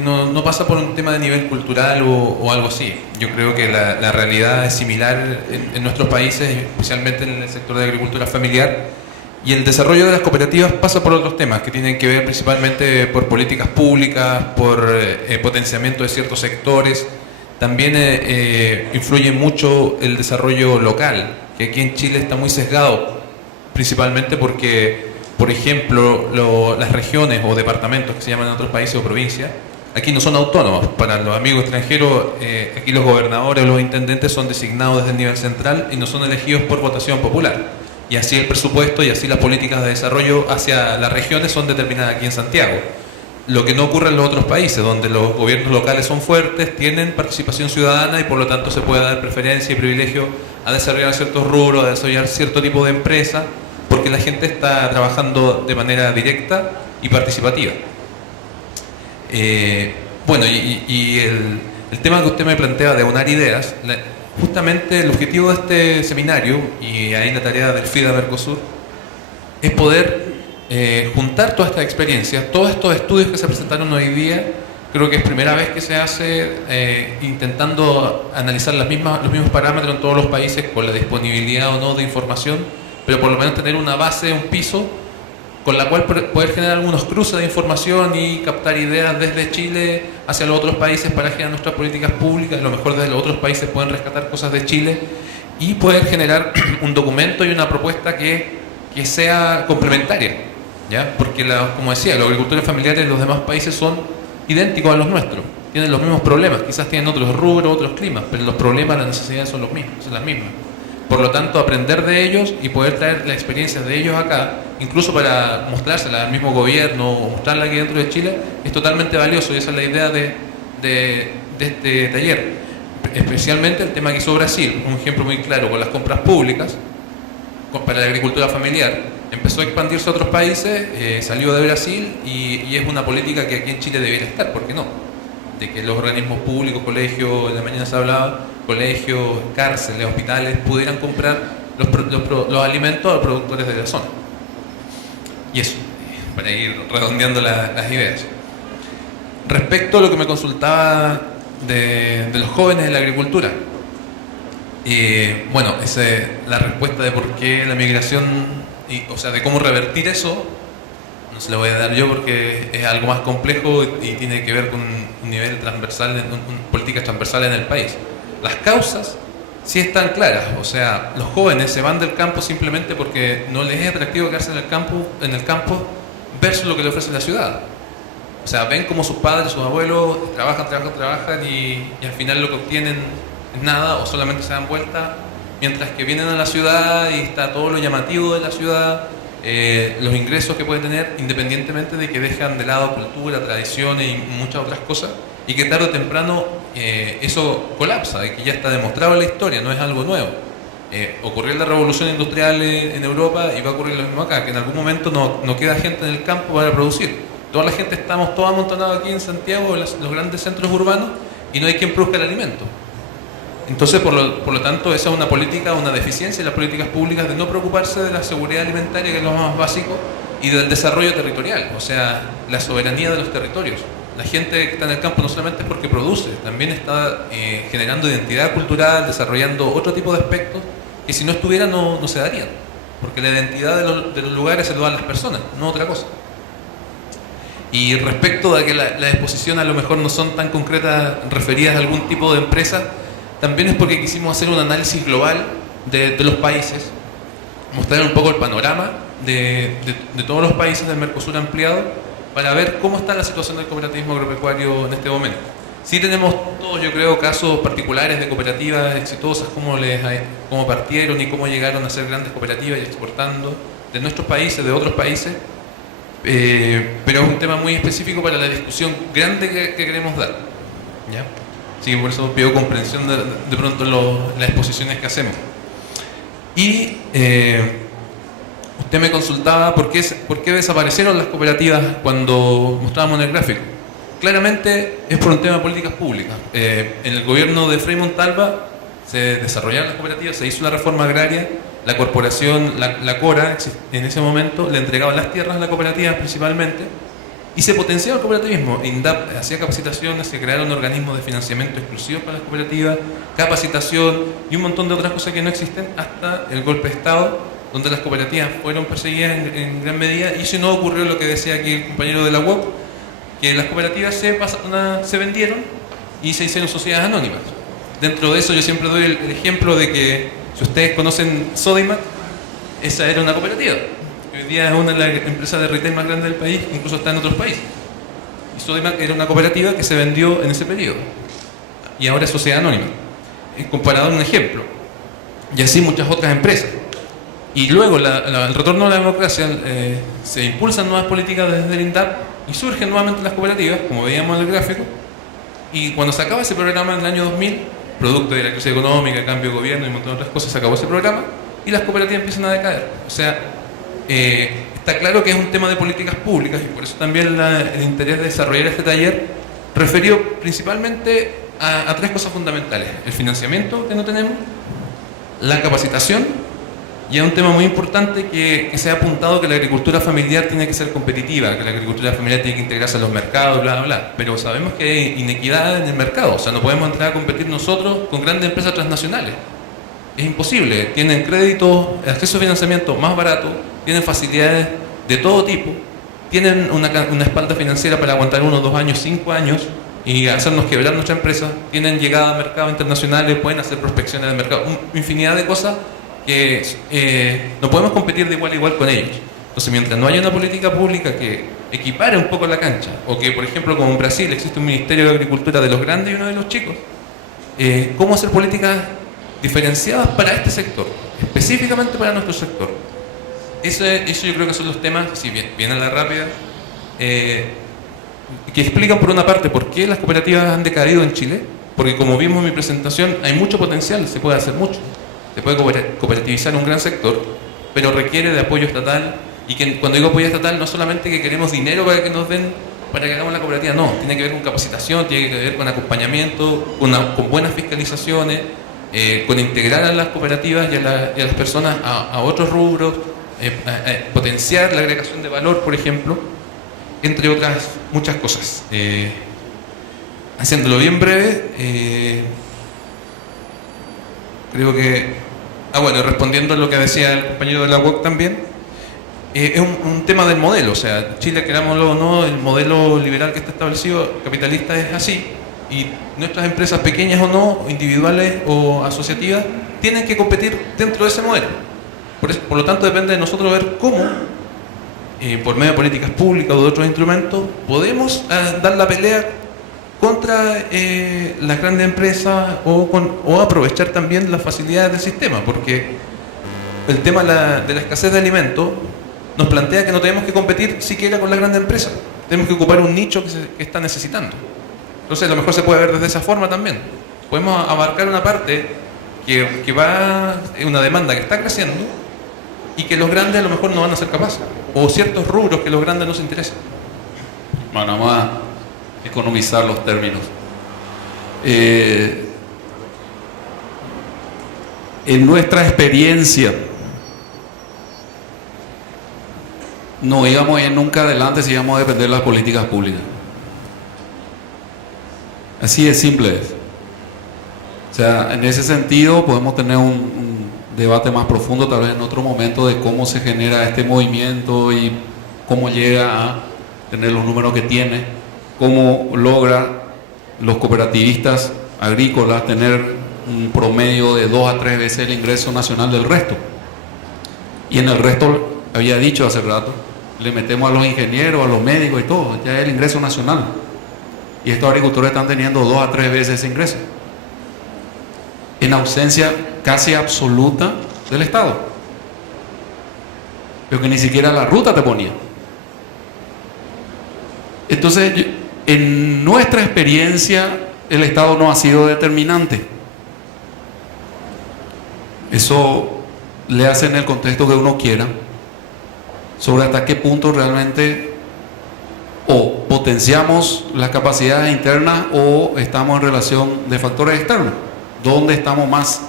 no pasa por un tema de nivel cultural o algo así. Yo creo que la realidad es similar en nuestros países, especialmente en el sector de agricultura familiar, y el desarrollo de las cooperativas pasa por otros temas que tienen que ver principalmente por políticas públicas, por potenciamiento de ciertos sectores. También influye mucho el desarrollo local, que aquí en Chile está muy sesgado, principalmente porque, por ejemplo, las regiones o departamentos que se llaman en otros países o provincias, aquí no son autónomos. Para los amigos extranjeros, aquí los gobernadores o los intendentes son designados desde el nivel central y no son elegidos por votación popular. Y así el presupuesto y así las políticas de desarrollo hacia las regiones son determinadas aquí en Santiago. Lo que no ocurre en los otros países, donde los gobiernos locales son fuertes, tienen participación ciudadana y por lo tanto se puede dar preferencia y privilegio a desarrollar ciertos rubros, a desarrollar cierto tipo de empresa, porque la gente está trabajando de manera directa y participativa. Bueno, y el tema que usted me plantea de aunar ideas, justamente el objetivo de este seminario, y ahí la tarea del FIDA Mercosur, es poder juntar todas estas experiencias, todos estos estudios que se presentaron hoy día. Creo que es primera vez que se hace intentando analizar los mismos parámetros en todos los países con la disponibilidad o no de información, pero por lo menos tener una base, un piso con la cual poder generar algunos cruces de información y captar ideas desde Chile hacia los otros países para generar nuestras políticas públicas. A lo mejor desde los otros países pueden rescatar cosas de Chile y poder generar un documento y una propuesta que sea complementaria, ¿ya? Porque, como decía, los agricultores familiares de los demás países son idénticos a los nuestros, tienen los mismos problemas, quizás tienen otros rubros, otros climas, pero los problemas, las necesidades son los mismos, son las mismas. Por lo tanto, aprender de ellos y poder traer la experiencia de ellos acá, incluso para mostrársela al mismo gobierno o mostrarla aquí dentro de Chile, es totalmente valioso y esa es la idea de este taller. Especialmente el tema que hizo Brasil, un ejemplo muy claro con las compras públicas para la agricultura familiar. Empezó a expandirse a otros países, salió de Brasil y es una política que aquí en Chile debería estar, ¿por qué no? De que los organismos públicos, colegios, en la mañana se hablaba, colegios, cárceles, hospitales, pudieran comprar los alimentos a los productores de la zona. Y eso, para ir redondeando las ideas. Respecto a lo que me consultaba de los jóvenes de la agricultura, bueno, la respuesta de por qué la migración, o sea, de cómo revertir eso, no se la voy a dar yo porque es algo más complejo y tiene que ver con un nivel transversal, políticas transversales en el país. Las causas sí están claras, o sea, los jóvenes se van del campo simplemente porque no les es atractivo quedarse en el campo versus lo que le ofrece la ciudad. O sea, ven como sus padres, sus abuelos trabajan y al final lo que obtienen nada o solamente se dan vuelta, mientras que vienen a la ciudad y está todo lo llamativo de la ciudad, los ingresos que pueden tener, independientemente de que dejan de lado cultura, tradiciones y muchas otras cosas, y que tarde o temprano eso colapsa, y que ya está demostrado en la historia, no es algo nuevo. Ocurrió la revolución industrial en Europa y va a ocurrir lo mismo acá, que en algún momento no queda gente en el campo para producir. Toda la gente estamos todos amontonados aquí en Santiago, en los grandes centros urbanos, y no hay quien produzca el alimento. Entonces, por lo tanto, esa es una política, una deficiencia en las políticas públicas de no preocuparse de la seguridad alimentaria, que es lo más básico, y del desarrollo territorial, o sea, la soberanía de los territorios. La gente que está en el campo no solamente es porque produce, también está generando identidad cultural, desarrollando otro tipo de aspectos que si no estuviera no se darían, porque la identidad de los lugares se lo dan las personas, no otra cosa. Y respecto a que la exposición a lo mejor no son tan concretas referidas a algún tipo de empresa, también es porque quisimos hacer un análisis global de los países, mostrar un poco el panorama de todos los países del Mercosur ampliado, para ver cómo está la situación del cooperativismo agropecuario en este momento. Sí tenemos todos, yo creo, casos particulares de cooperativas exitosas, cómo partieron y cómo llegaron a ser grandes cooperativas y exportando de nuestros países, de otros países, pero es un tema muy específico para la discusión grande que queremos dar, ¿ya? Así que por eso pido comprensión de pronto las exposiciones que hacemos. Y usted me consultaba por qué desaparecieron las cooperativas cuando mostrábamos en el gráfico. Claramente es por un tema de políticas públicas. En el gobierno de Frei Montalva se desarrollaron las cooperativas, se hizo la reforma agraria, la corporación, la CORA, en ese momento le entregaba las tierras a la cooperativa principalmente, y se potenciaba el cooperativismo. INDAP hacía capacitaciones, se crearon organismos de financiamiento exclusivos para las cooperativas, capacitación y un montón de otras cosas que no existen hasta el golpe de Estado, donde las cooperativas fueron perseguidas en gran medida, y si no ocurrió lo que decía aquí el compañero de la UOC, que las cooperativas se vendieron y se hicieron sociedades anónimas. Dentro de eso yo siempre doy el ejemplo de que, si ustedes conocen Sodimac, esa era una cooperativa. Hoy día es una de las empresas de retail más grandes del país, incluso está en otros países. Y Sodimac era una cooperativa que se vendió en ese periodo. Y ahora es sociedad anónima. Comparado un ejemplo. Y así muchas otras empresas. Y luego, el retorno a la democracia, se impulsan nuevas políticas desde el INDAP y surgen nuevamente las cooperativas, como veíamos en el gráfico. Y cuando se acaba ese programa en el año 2000, producto de la crisis económica, cambio de gobierno y un montón de otras cosas, se acabó ese programa y las cooperativas empiezan a decaer. O sea, está claro que es un tema de políticas públicas, y por eso también el interés de desarrollar este taller referió principalmente a tres cosas fundamentales: el financiamiento que no tenemos, la capacitación, y es un tema muy importante que se ha apuntado, que la agricultura familiar tiene que ser competitiva, que la agricultura familiar tiene que integrarse a los mercados, bla, bla, bla. Pero sabemos que hay inequidad en el mercado, o sea, no podemos entrar a competir nosotros con grandes empresas transnacionales. Es imposible. Tienen créditos, acceso a financiamiento más barato, tienen facilidades de todo tipo, tienen una espalda financiera para aguantar 1, 2 años, 5 años y hacernos quebrar nuestra empresa, tienen llegada a mercados internacionales, pueden hacer prospecciones de mercado, infinidad de cosas que no podemos competir de igual a igual con ellos. Entonces, mientras no haya una política pública que equipare un poco la cancha, o que, por ejemplo, como en Brasil existe un Ministerio de Agricultura de los grandes y uno de los chicos, ¿cómo hacer políticas diferenciadas para este sector, específicamente para nuestro sector? Eso yo creo que son los temas, si bien a la rápida, que explican por una parte por qué las cooperativas han decaído en Chile, porque como vimos en mi presentación, hay mucho potencial, se puede hacer mucho. Se puede cooperativizar un gran sector, pero requiere de apoyo estatal, y que cuando digo apoyo estatal no solamente que queremos dinero para que nos den, para que hagamos la cooperativa, no, tiene que ver con capacitación, tiene que ver con acompañamiento, con buenas fiscalizaciones, con integrar a las cooperativas y a las personas a otros rubros, potenciar la agregación de valor, por ejemplo, entre otras muchas cosas. Haciéndolo bien breve, creo que... bueno, respondiendo a lo que decía el compañero de la UOC también, es un tema del modelo. O sea, Chile, querámoslo o no, el modelo liberal que está establecido, capitalista, es así, y nuestras empresas, pequeñas o no, individuales o asociativas, tienen que competir dentro de ese modelo. Por lo tanto, depende de nosotros ver cómo, por medio de políticas públicas o de otros instrumentos, podemos dar la pelea contra las grandes empresas o aprovechar también las facilidades del sistema, porque el tema de la escasez de alimentos nos plantea que no tenemos que competir siquiera con las grandes empresas, tenemos que ocupar un nicho que está necesitando. Entonces a lo mejor se puede ver desde esa forma también. Podemos abarcar una parte que va, una demanda que está creciendo y que los grandes a lo mejor no van a ser capaces, o ciertos rubros que los grandes no se interesan. Bueno, vamos a economizar los términos. En nuestra experiencia, no íbamos a ir nunca adelante si íbamos a depender de las políticas públicas. Así de simple es. O sea, en ese sentido podemos tener un debate más profundo tal vez en otro momento de cómo se genera este movimiento y cómo llega a tener los números que tiene, cómo logra los cooperativistas agrícolas tener un promedio de 2 a 3 veces el ingreso nacional del resto. Y en el resto, había dicho hace rato, le metemos a los ingenieros, a los médicos y todo, ya es el ingreso nacional. Y estos agricultores están teniendo 2 a 3 veces ese ingreso, en ausencia casi absoluta del Estado, pero que ni siquiera la ruta te ponía. Entonces, en nuestra experiencia, el Estado no ha sido determinante. Eso le hace en el contexto que uno quiera, sobre hasta qué punto realmente o potenciamos las capacidades internas o estamos en relación de factores externos. ¿Dónde estamos más?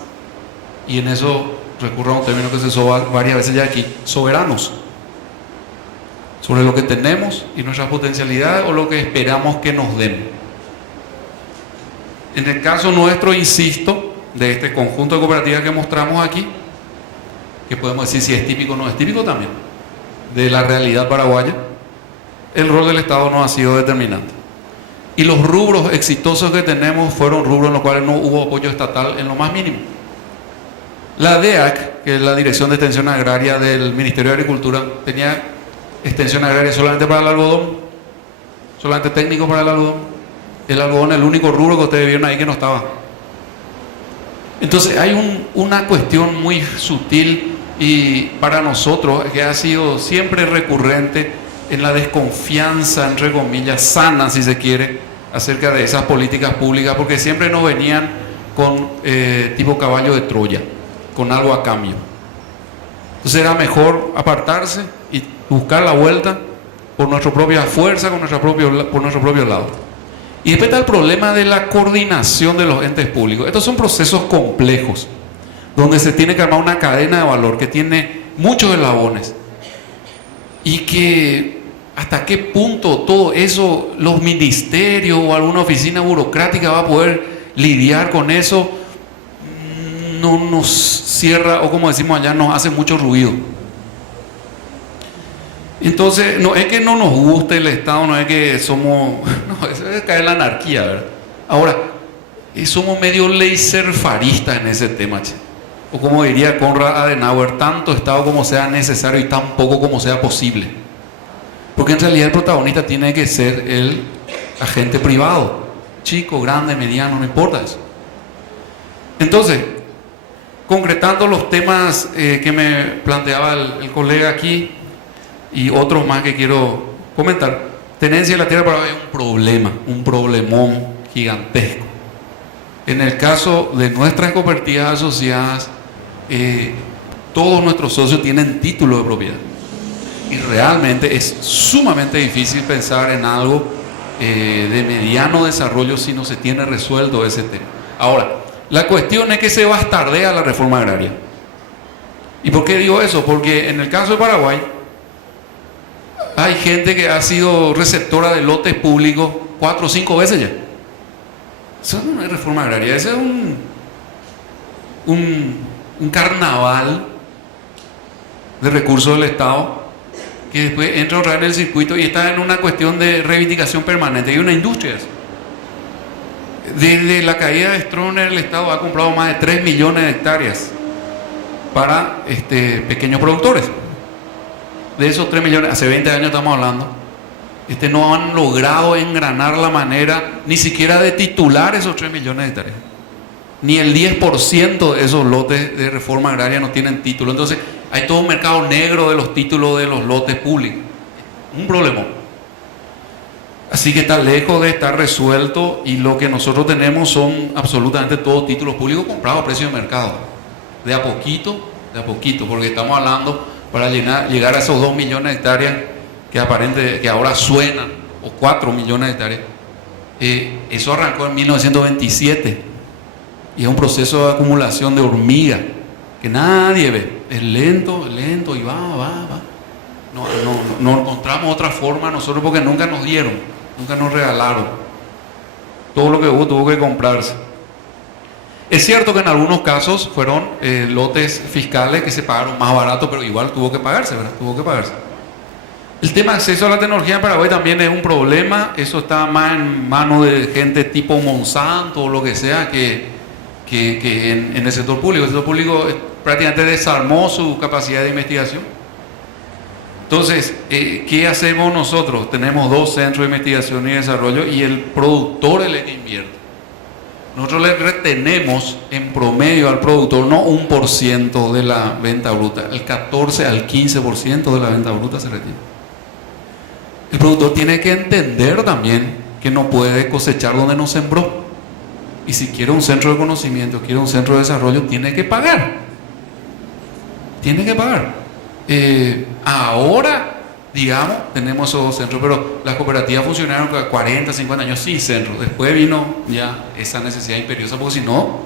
Y en eso recurro a un término que se usó varias veces ya aquí, soberanos. Sobre lo que tenemos y nuestras potencialidades o lo que esperamos que nos den. En el caso nuestro, insisto, de este conjunto de cooperativas que mostramos aquí, que podemos decir si es típico o no es típico también, de la realidad paraguaya, el rol del Estado no ha sido determinante. Y los rubros exitosos que tenemos fueron rubros en los cuales no hubo apoyo estatal en lo más mínimo. La DEAC, que es la Dirección de Extensión Agraria del Ministerio de Agricultura, tenía extensión agraria solamente para el algodón, solamente técnico para el algodón. El algodón es el único rubro que ustedes vieron ahí que no estaba. Entonces hay una cuestión muy sutil y para nosotros que ha sido siempre recurrente en la desconfianza, entre comillas, sana si se quiere, acerca de esas políticas públicas, porque siempre nos venían con tipo caballo de Troya, con algo a cambio. Entonces era mejor apartarse y buscar la vuelta por nuestra propia fuerza, por nuestro propio lado. Y después está el problema de la coordinación de los entes públicos. Estos son procesos complejos, donde se tiene que armar una cadena de valor que tiene muchos eslabones y que hasta qué punto todo eso, los ministerios o alguna oficina burocrática va a poder lidiar con eso, no nos cierra, o como decimos allá, nos hace mucho ruido. Entonces, no es que no nos guste el Estado, no es que somos, no, eso es caer en la anarquía, ¿verdad? Ahora, somos medio laissez-fairistas en ese tema, che. O como diría Konrad Adenauer, tanto Estado como sea necesario y tan poco como sea posible. Porque en realidad el protagonista tiene que ser el agente privado, chico, grande, mediano, no importa eso. Entonces, concretando los temas que me planteaba el colega aquí y otros más que quiero comentar, tenencia de la tierra para hoy es un problema, un problemón gigantesco. En el caso de nuestras cooperativas asociadas, todos nuestros socios tienen título de propiedad y realmente es sumamente difícil pensar en algo de mediano desarrollo si no se tiene resuelto ese tema. Ahora, la cuestión es que se bastardea la reforma agraria. ¿Y por qué digo eso? Porque en el caso de Paraguay hay gente que ha sido receptora de lotes públicos 4 o 5 veces ya. Eso no es reforma agraria, eso es un carnaval de recursos del Estado que después entra otra vez en el circuito y está en una cuestión de reivindicación permanente. Hay una industria. Desde la caída de Stroessner, el Estado ha comprado más de 3 millones de hectáreas para pequeños productores. De esos 3 millones, hace 20 años estamos hablando, no han logrado engranar la manera ni siquiera de titular esos 3 millones de hectáreas. Ni el 10% de esos lotes de reforma agraria no tienen título. Entonces hay todo un mercado negro de los títulos de los lotes públicos. Un problema. Así que está lejos de estar resuelto, y lo que nosotros tenemos son absolutamente todos títulos públicos comprados a precio de mercado. De a poquito, porque estamos hablando para llegar a esos 2 millones de hectáreas que ahora suenan, o 4 millones de hectáreas. Eso arrancó en 1927 y es un proceso de acumulación de hormiga que nadie ve. Es lento y va. No encontramos otra forma nosotros, porque nunca nos dieron, nunca nos regalaron. Todo lo que hubo tuvo que comprarse. Es cierto que en algunos casos fueron lotes fiscales que se pagaron más barato, pero igual tuvo que pagarse, ¿verdad? Tuvo que pagarse. El tema de acceso a la tecnología en Paraguay también es un problema. Eso está más en manos de gente tipo Monsanto o lo que sea que en el sector público. El sector público prácticamente desarmó su capacidad de investigación. Entonces, ¿qué hacemos nosotros? Tenemos 2 centros de investigación y desarrollo, y el productor es el que invierte. Nosotros le retenemos en promedio al productor no 1% de la venta bruta, el 14 al 15% de la venta bruta se retira. El productor tiene que entender también que no puede cosechar donde no sembró. Y si quiere un centro de conocimiento, quiere un centro de desarrollo, tiene que pagar. Tiene que pagar. Ahora, digamos, tenemos esos 2 centros, pero las cooperativas funcionaron 40, 50 años sin centros. Después vino ya esa necesidad imperiosa, porque si no...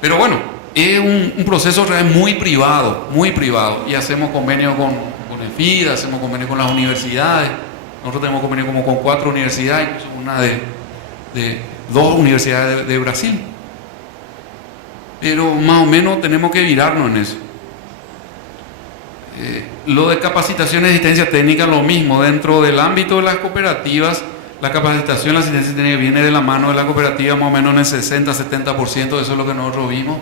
Pero bueno, es un proceso real muy privado, y hacemos convenio con el FIDA, hacemos convenio con las universidades. Nosotros tenemos convenio como con 4 universidades, incluso una de 2 universidades de Brasil. Pero más o menos tenemos que virarnos en eso. Lo de capacitación y asistencia técnica, lo mismo. Dentro del ámbito de las cooperativas, la capacitación y la asistencia técnica viene de la mano de la cooperativa, más o menos en el 60-70%, eso es lo que nosotros vimos,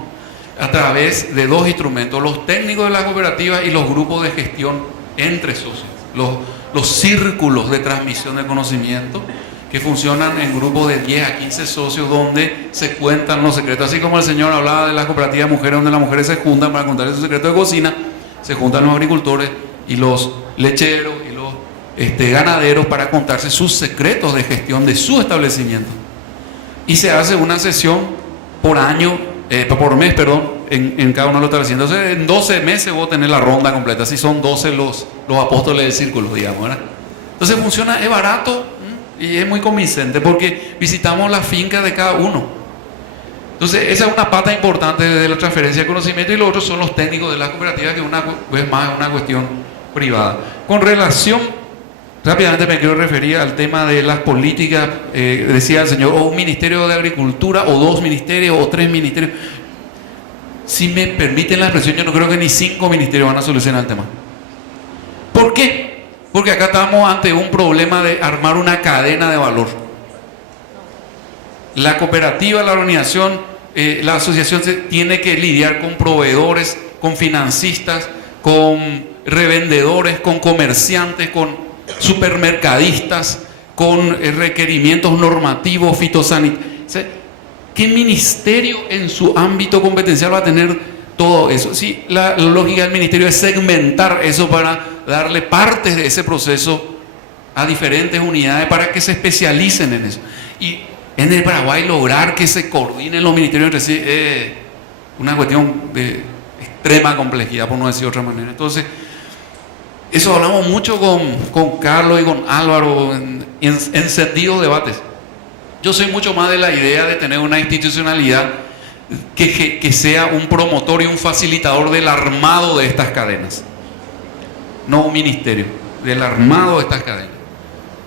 a través de 2 instrumentos: los técnicos de la cooperativa y los grupos de gestión entre socios, los círculos de transmisión de conocimiento, que funcionan en grupos de 10 a 15 socios, donde se cuentan los secretos. Así como el señor hablaba de las cooperativas mujeres, donde las mujeres se juntan para contar sus secretos de cocina, se juntan los agricultores y los lecheros y los ganaderos para contarse sus secretos de gestión de su establecimiento. Y se hace una sesión por mes, en cada uno de los establecimientos. Entonces, en 12 meses vos tenés la ronda completa. Así son 12 los apóstoles del círculo, digamos, ¿verdad? Entonces funciona, es barato y es muy convincente, porque visitamos la finca de cada uno. Entonces, esa es una pata importante de la transferencia de conocimiento, y los otros son los técnicos de las cooperativas, que una vez más es una cuestión privada. Con relación, rápidamente me quiero referir al tema de las políticas. Decía el señor, o un ministerio de agricultura, o 2 ministerios, o 3 ministerios. Si me permiten la expresión, yo no creo que ni 5 ministerios van a solucionar el tema. ¿Por qué? Porque acá estamos ante un problema de armar una cadena de valor. La cooperativa, la organización, la asociación tiene que lidiar con proveedores, con financistas, con revendedores, con comerciantes, con supermercadistas, con requerimientos normativos, fitosanitarios. ¿Qué ministerio en su ámbito competencial va a tener todo eso? Sí, la lógica del ministerio es segmentar eso para darle partes de ese proceso a diferentes unidades para que se especialicen en eso. Y en el Paraguay lograr que se coordinen los ministerios entre sí es una cuestión de extrema complejidad, por no decir de otra manera. Entonces, eso hablamos mucho con Carlos y con Álvaro en encendidos debates. Yo soy mucho más de la idea de tener una institucionalidad que sea un promotor y un facilitador del armado de estas cadenas. No un ministerio, del armado de estas cadenas.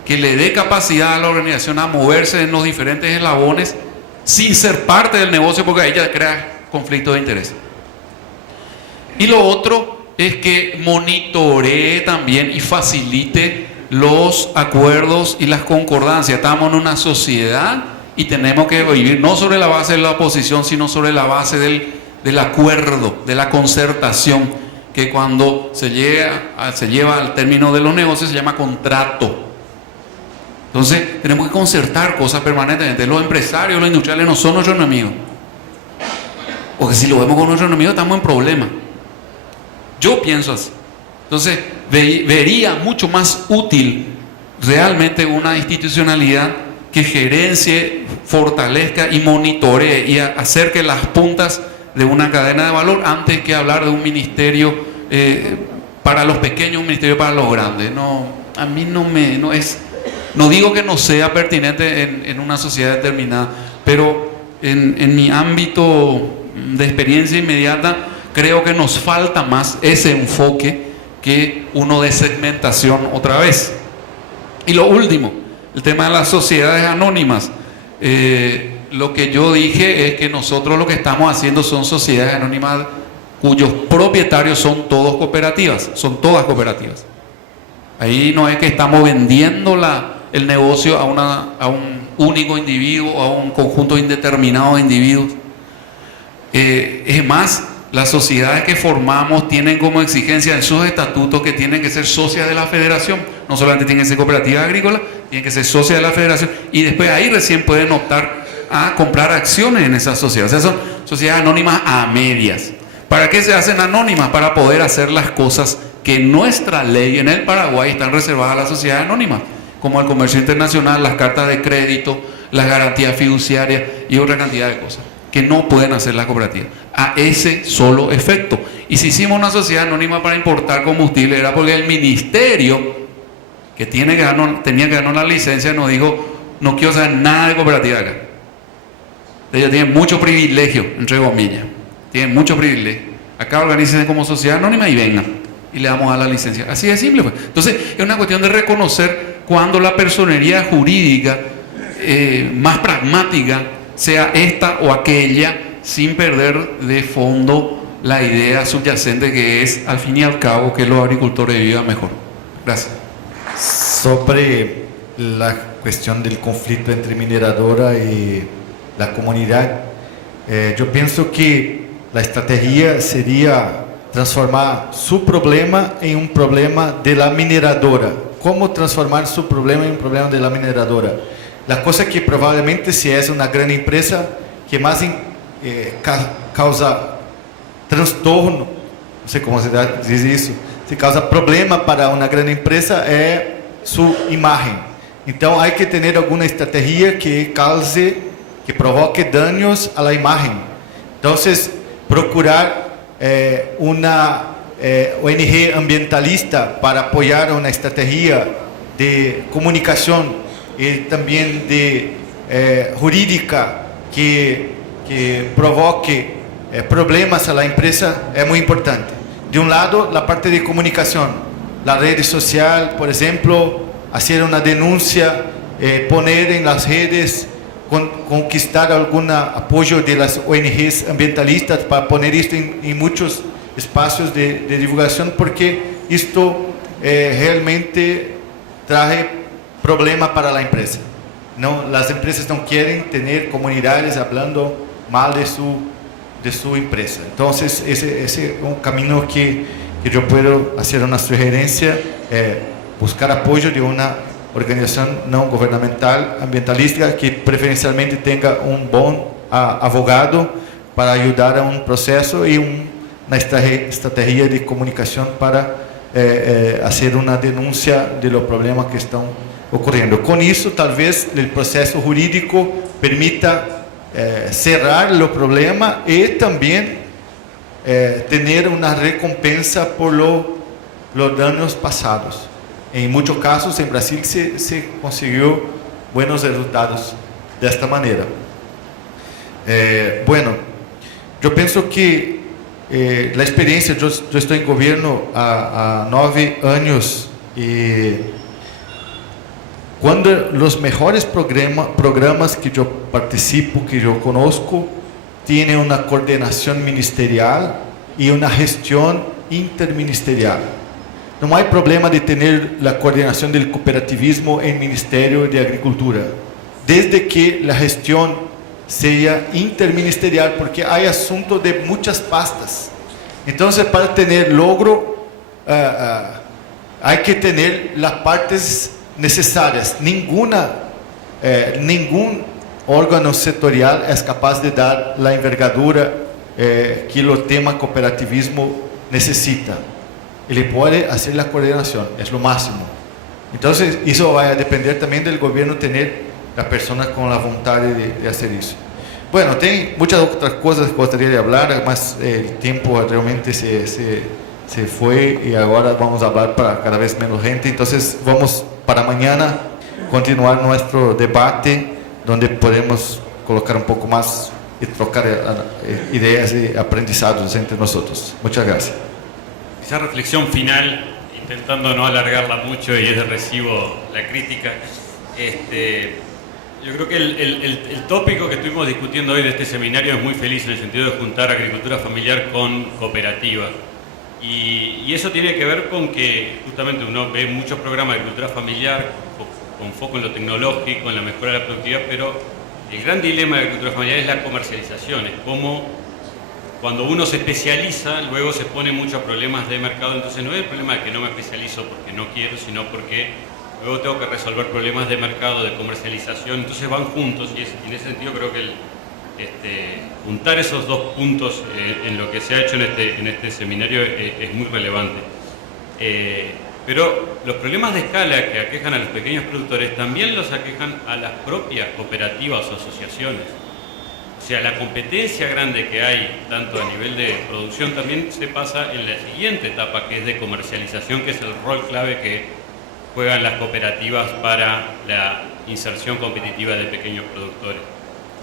Que le dé capacidad a la organización a moverse en los diferentes eslabones sin ser parte del negocio, porque ahí ya crea conflicto de interés. Y lo otro es que monitoree también y facilite los acuerdos y las concordancias. Estamos en una sociedad y tenemos que vivir no sobre la base de la oposición, sino sobre la base del acuerdo, de la concertación, que cuando se lleva al término de los negocios se llama contrato. Entonces tenemos que concertar cosas permanentemente. Los empresarios, los industriales no son nuestros enemigos, porque si lo vemos como nuestro enemigo estamos en problemas. Yo pienso así. Entonces vería mucho más útil realmente una institucionalidad que gerencie, fortalezca y monitoree y acerque las puntas de una cadena de valor antes que hablar de un ministerio para los pequeños, un ministerio para los grandes. No, a mí no digo que no sea pertinente en una sociedad determinada, pero en mi ámbito de experiencia inmediata creo que nos falta más ese enfoque que uno de segmentación otra vez. Y lo último, el tema de las sociedades anónimas. Lo que yo dije es que nosotros lo que estamos haciendo son sociedades anónimas cuyos propietarios son todas cooperativas. Ahí no es que estamos vendiendo el negocio a un único individuo o a un conjunto indeterminado de individuos. Es más, las sociedades que formamos tienen como exigencia en sus estatutos que tienen que ser socias de la federación. No solamente tienen que ser cooperativas agrícolas, tienen que ser socias de la federación, y después ahí recién pueden optar a comprar acciones en esas sociedades. O sea, son sociedades anónimas a medias. ¿Para qué se hacen anónimas? Para poder hacer las cosas que en nuestra ley en el Paraguay están reservadas a las sociedades anónimas, como el comercio internacional, las cartas de crédito, las garantías fiduciarias y otra cantidad de cosas que no pueden hacer las cooperativas, a ese solo efecto. Y si hicimos una sociedad anónima para importar combustible, era porque el ministerio, que tenía que darnos la licencia, nos dijo: no quiero saber nada de cooperativa acá. Ellos tienen mucho privilegio, entre comillas, tienen mucho privilegio. Acá organícense como sociedad anónima y vengan, y le damos a la licencia. Así de simple, pues. Entonces es una cuestión de reconocer cuando la personería jurídica más pragmática sea esta o aquella, sin perder de fondo la idea subyacente que es, al fin y al cabo, que los agricultores vivan mejor. Gracias. Sobre la cuestión del conflicto entre mineradora y la comunidad, yo pienso que la estrategia sería transformar su problema en un problema de la mineradora. ¿Cómo transformar su problema en un problema de la mineradora? La cosa que probablemente, si es una gran empresa que más causa transtorno, no sé cómo se dice eso, se causa problema para una gran empresa es su imagen. Entonces hay que tener alguna estrategia que cause, que provoque daños a la imagen. Entonces procurar una ONG ambientalista para apoyar una estrategia de comunicación y también de jurídica que provoque problemas a la empresa es muy importante. De un lado, la parte de comunicación, la red social, por ejemplo, hacer una denuncia, poner en las redes, conquistar algún apoyo de las ONGs ambientalistas para poner esto en muchos espacios de divulgación, porque esto realmente trae problema para la empresa. No, las empresas no quieren tener comunidades hablando mal de su empresa. Entonces ese es un camino que yo puedo hacer una sugerencia, buscar apoyo de una organización no gubernamental ambientalista que preferencialmente tenga un buen abogado para ayudar a un proceso y una estrategia de comunicación para hacer una denuncia de los problemas que están ocurriendo. Con eso, tal vez el proceso jurídico permita cerrar los problemas y también tener una recompensa por los daños pasados. En muchos casos en Brasil se consiguió buenos resultados de esta manera. Bueno, yo pienso que la experiencia, yo estoy en gobierno a 9 años y cuando los mejores programas que yo participo, que yo conozco, tienen una coordinación ministerial y una gestión interministerial. No hay problema de tener la coordinación del cooperativismo en el Ministerio de Agricultura, desde que la gestión sea interministerial, porque hay asuntos de muchas pastas. Entonces, para tener logro, hay que tener las partes necesarias. Ningún órgano sectorial es capaz de dar la envergadura que el tema cooperativismo necesita. Ele puede hacer la coordinación, es lo máximo. Entonces, eso va a depender también del gobierno tener las personas con la voluntad de hacer eso. Bueno, hay muchas otras cosas que gostaria de hablar, mas el tiempo realmente se fue y ahora vamos a hablar para cada vez menos gente. Entonces, vamos para mañana continuar nuestro debate, donde podemos colocar un poco más y trocar ideas y aprendizados entre nosotros. Muchas gracias. Esa reflexión final, intentando no alargarla mucho y es de recibo la crítica, yo creo que el tópico que estuvimos discutiendo hoy de este seminario es muy feliz en el sentido de juntar agricultura familiar con cooperativa. Y eso tiene que ver con que justamente uno ve muchos programas de agricultura familiar con foco en lo tecnológico, en la mejora de la productividad, pero el gran dilema de la agricultura familiar es la comercialización, es cómo cuando uno se especializa, luego se pone muchos problemas de mercado. Entonces no es el problema de que no me especializo porque no quiero, sino porque luego tengo que resolver problemas de mercado, de comercialización. Entonces van juntos y en ese sentido creo que juntar esos dos puntos en lo que se ha hecho en este seminario es muy relevante. Pero los problemas de escala que aquejan a los pequeños productores también los aquejan a las propias cooperativas o asociaciones. O sea, la competencia grande que hay, tanto a nivel de producción, también se pasa en la siguiente etapa, que es de comercialización, que es el rol clave que juegan las cooperativas para la inserción competitiva de pequeños productores.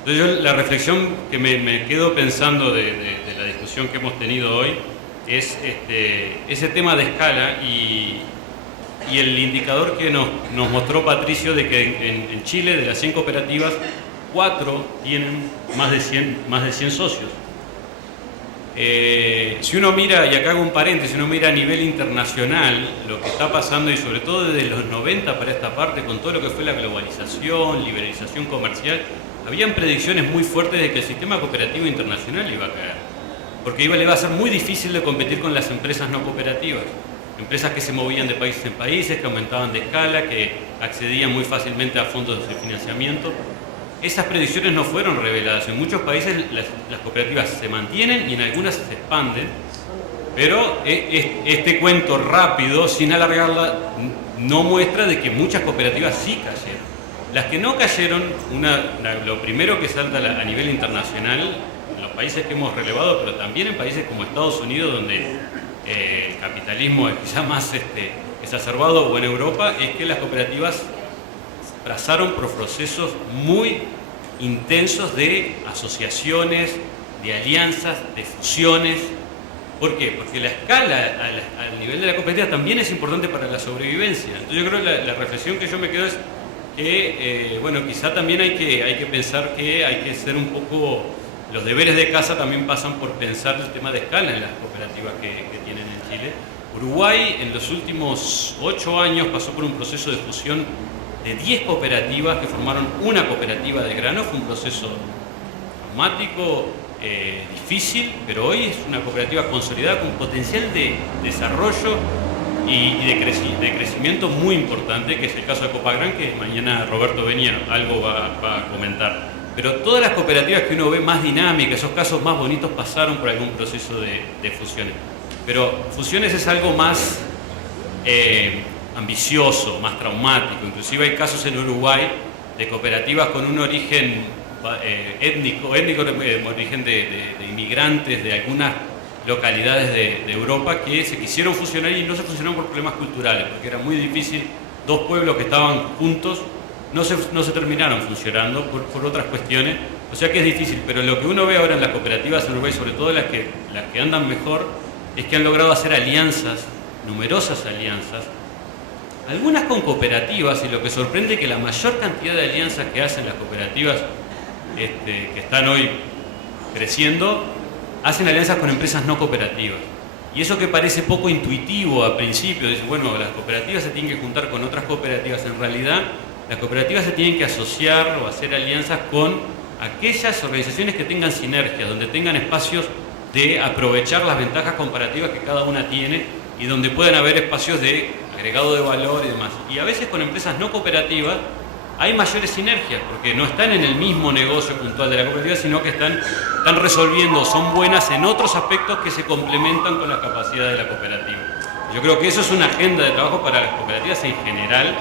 Entonces, la reflexión que me quedo pensando de la discusión que hemos tenido hoy es ese tema de escala y el indicador que nos mostró Patricio de que en Chile, de las 100 cooperativas, 4 tienen más de 100 socios. Si uno mira, y acá hago un paréntesis, si uno mira a nivel internacional lo que está pasando, y sobre todo desde los 90 para esta parte, con todo lo que fue la globalización, liberalización comercial, habían predicciones muy fuertes de que el sistema cooperativo internacional iba a caer, porque le iba a ser muy difícil de competir con las empresas no cooperativas, empresas que se movían de países en países, que aumentaban de escala, que accedían muy fácilmente a fondos de financiamiento. Esas predicciones no fueron reveladas. En muchos países las cooperativas se mantienen y en algunas se expanden, pero este cuento rápido, sin alargarla, no muestra de que muchas cooperativas sí cayeron. Las que no cayeron, lo primero que salta a nivel internacional, en los países que hemos relevado, pero también en países como Estados Unidos, donde el capitalismo es quizá más exacerbado, o en Europa, es que las cooperativas pasaron por procesos muy intensos de asociaciones, de alianzas, de fusiones. ¿Por qué? Porque la escala al nivel de la cooperativa también es importante para la sobrevivencia. Entonces yo creo que la reflexión que yo me quedo es que, bueno, quizá también hay que pensar que hay que hacer un poco, los deberes de casa también pasan por pensar el tema de escala en las cooperativas que tienen en Chile. Uruguay en los últimos 8 años pasó por un proceso de fusión de 10 cooperativas que formaron una cooperativa de grano. Fue un proceso traumático, difícil, pero hoy es una cooperativa consolidada con potencial de desarrollo y de crecimiento muy importante, que es el caso de Copagran, que mañana Roberto Benia algo va a comentar. Pero todas las cooperativas que uno ve más dinámicas, esos casos más bonitos, pasaron por algún proceso de fusiones. Pero fusiones es algo más ambicioso, más traumático. Inclusive hay casos en Uruguay de cooperativas con un origen étnico, origen de inmigrantes de algunas localidades de Europa, que se quisieron fusionar y no se fusionaron por problemas culturales, porque era muy difícil. Dos pueblos que estaban juntos no se terminaron funcionando por otras cuestiones, o sea que es difícil. Pero lo que uno ve ahora en las cooperativas en Uruguay, sobre todo las que andan mejor, es que han logrado hacer alianzas, numerosas alianzas, algunas con cooperativas, y lo que sorprende es que la mayor cantidad de alianzas que hacen las cooperativas que están hoy creciendo, hacen alianzas con empresas no cooperativas. Y eso que parece poco intuitivo al principio, dice, bueno, las cooperativas se tienen que juntar con otras cooperativas. En realidad, las cooperativas se tienen que asociar o hacer alianzas con aquellas organizaciones que tengan sinergias, donde tengan espacios de aprovechar las ventajas comparativas que cada una tiene y donde puedan haber espacios de agregado de valor y demás. Y a veces con empresas no cooperativas hay mayores sinergias, porque no están en el mismo negocio puntual de la cooperativa, sino que están resolviendo, son buenas en otros aspectos que se complementan con las capacidades de la cooperativa. Yo creo que eso es una agenda de trabajo para las cooperativas en general,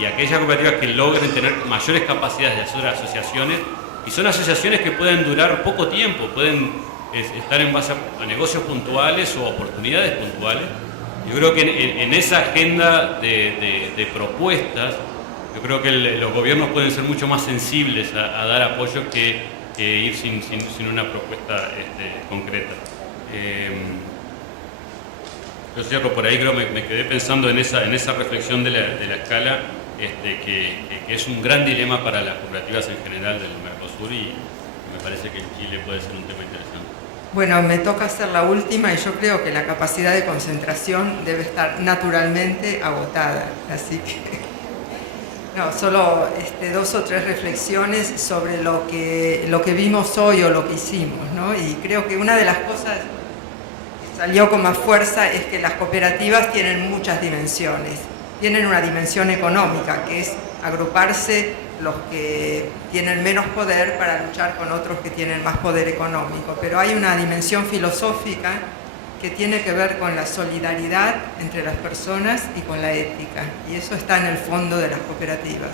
y aquellas cooperativas que logren tener mayores capacidades de hacer asociaciones, y son asociaciones que pueden durar poco tiempo, pueden estar en base a negocios puntuales o oportunidades puntuales. Yo creo que en esa agenda de propuestas, yo creo que los gobiernos pueden ser mucho más sensibles a dar apoyo que ir sin una propuesta concreta. Yo cierro por ahí, creo que me quedé pensando en esa reflexión de la escala, que es un gran dilema para las cooperativas en general del Mercosur, y me parece que en Chile puede ser un tema interesante. Bueno, me toca hacer la última, y yo creo que la capacidad de concentración debe estar naturalmente agotada, así que no, solo 2 o 3 reflexiones sobre lo que vimos hoy o lo que hicimos, ¿no? Y creo que una de las cosas que salió con más fuerza es que las cooperativas tienen muchas dimensiones. Tienen una dimensión económica, que es agruparse los que tienen menos poder para luchar con otros que tienen más poder económico. Pero hay una dimensión filosófica que tiene que ver con la solidaridad entre las personas y con la ética, y eso está en el fondo de las cooperativas.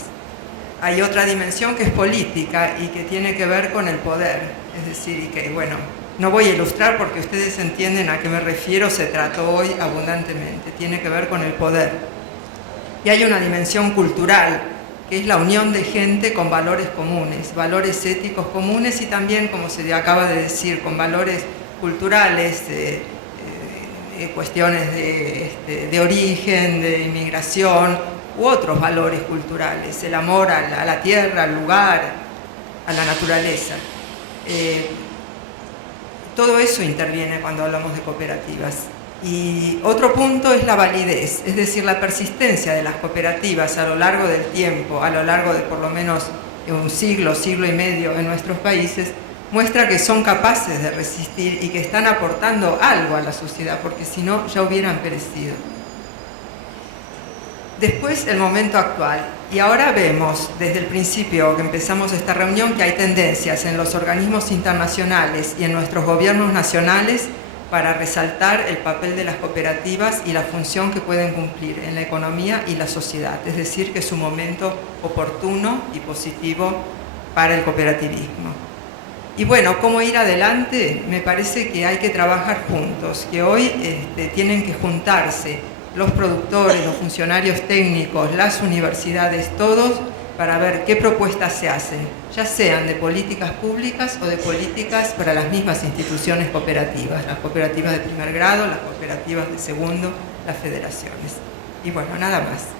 Hay otra dimensión que es política y que tiene que ver con el poder, es decir, y que, bueno, no voy a ilustrar porque ustedes entienden a qué me refiero, se trató hoy abundantemente, tiene que ver con el poder. Y hay una dimensión cultural, que es la unión de gente con valores comunes, valores éticos comunes, y también, como se acaba de decir, con valores culturales, cuestiones de origen, de inmigración, u otros valores culturales, el amor a la tierra, al lugar, a la naturaleza. Todo eso interviene cuando hablamos de cooperativas. Y otro punto es la validez, es decir, la persistencia de las cooperativas a lo largo del tiempo, a lo largo de por lo menos un siglo, siglo y medio en nuestros países, muestra que son capaces de resistir y que están aportando algo a la sociedad, porque si no ya hubieran perecido. Después, el momento actual. Y ahora vemos, desde el principio que empezamos esta reunión, que hay tendencias en los organismos internacionales y en nuestros gobiernos nacionales para resaltar el papel de las cooperativas y la función que pueden cumplir en la economía y la sociedad. Es decir, que es un momento oportuno y positivo para el cooperativismo. Y bueno, ¿cómo ir adelante? Me parece que hay que trabajar juntos, que hoy tienen que juntarse los productores, los funcionarios técnicos, las universidades, todos, para ver qué propuestas se hacen, ya sean de políticas públicas o de políticas para las mismas instituciones cooperativas, las cooperativas de primer grado, las cooperativas de segundo, las federaciones. Y bueno, nada más.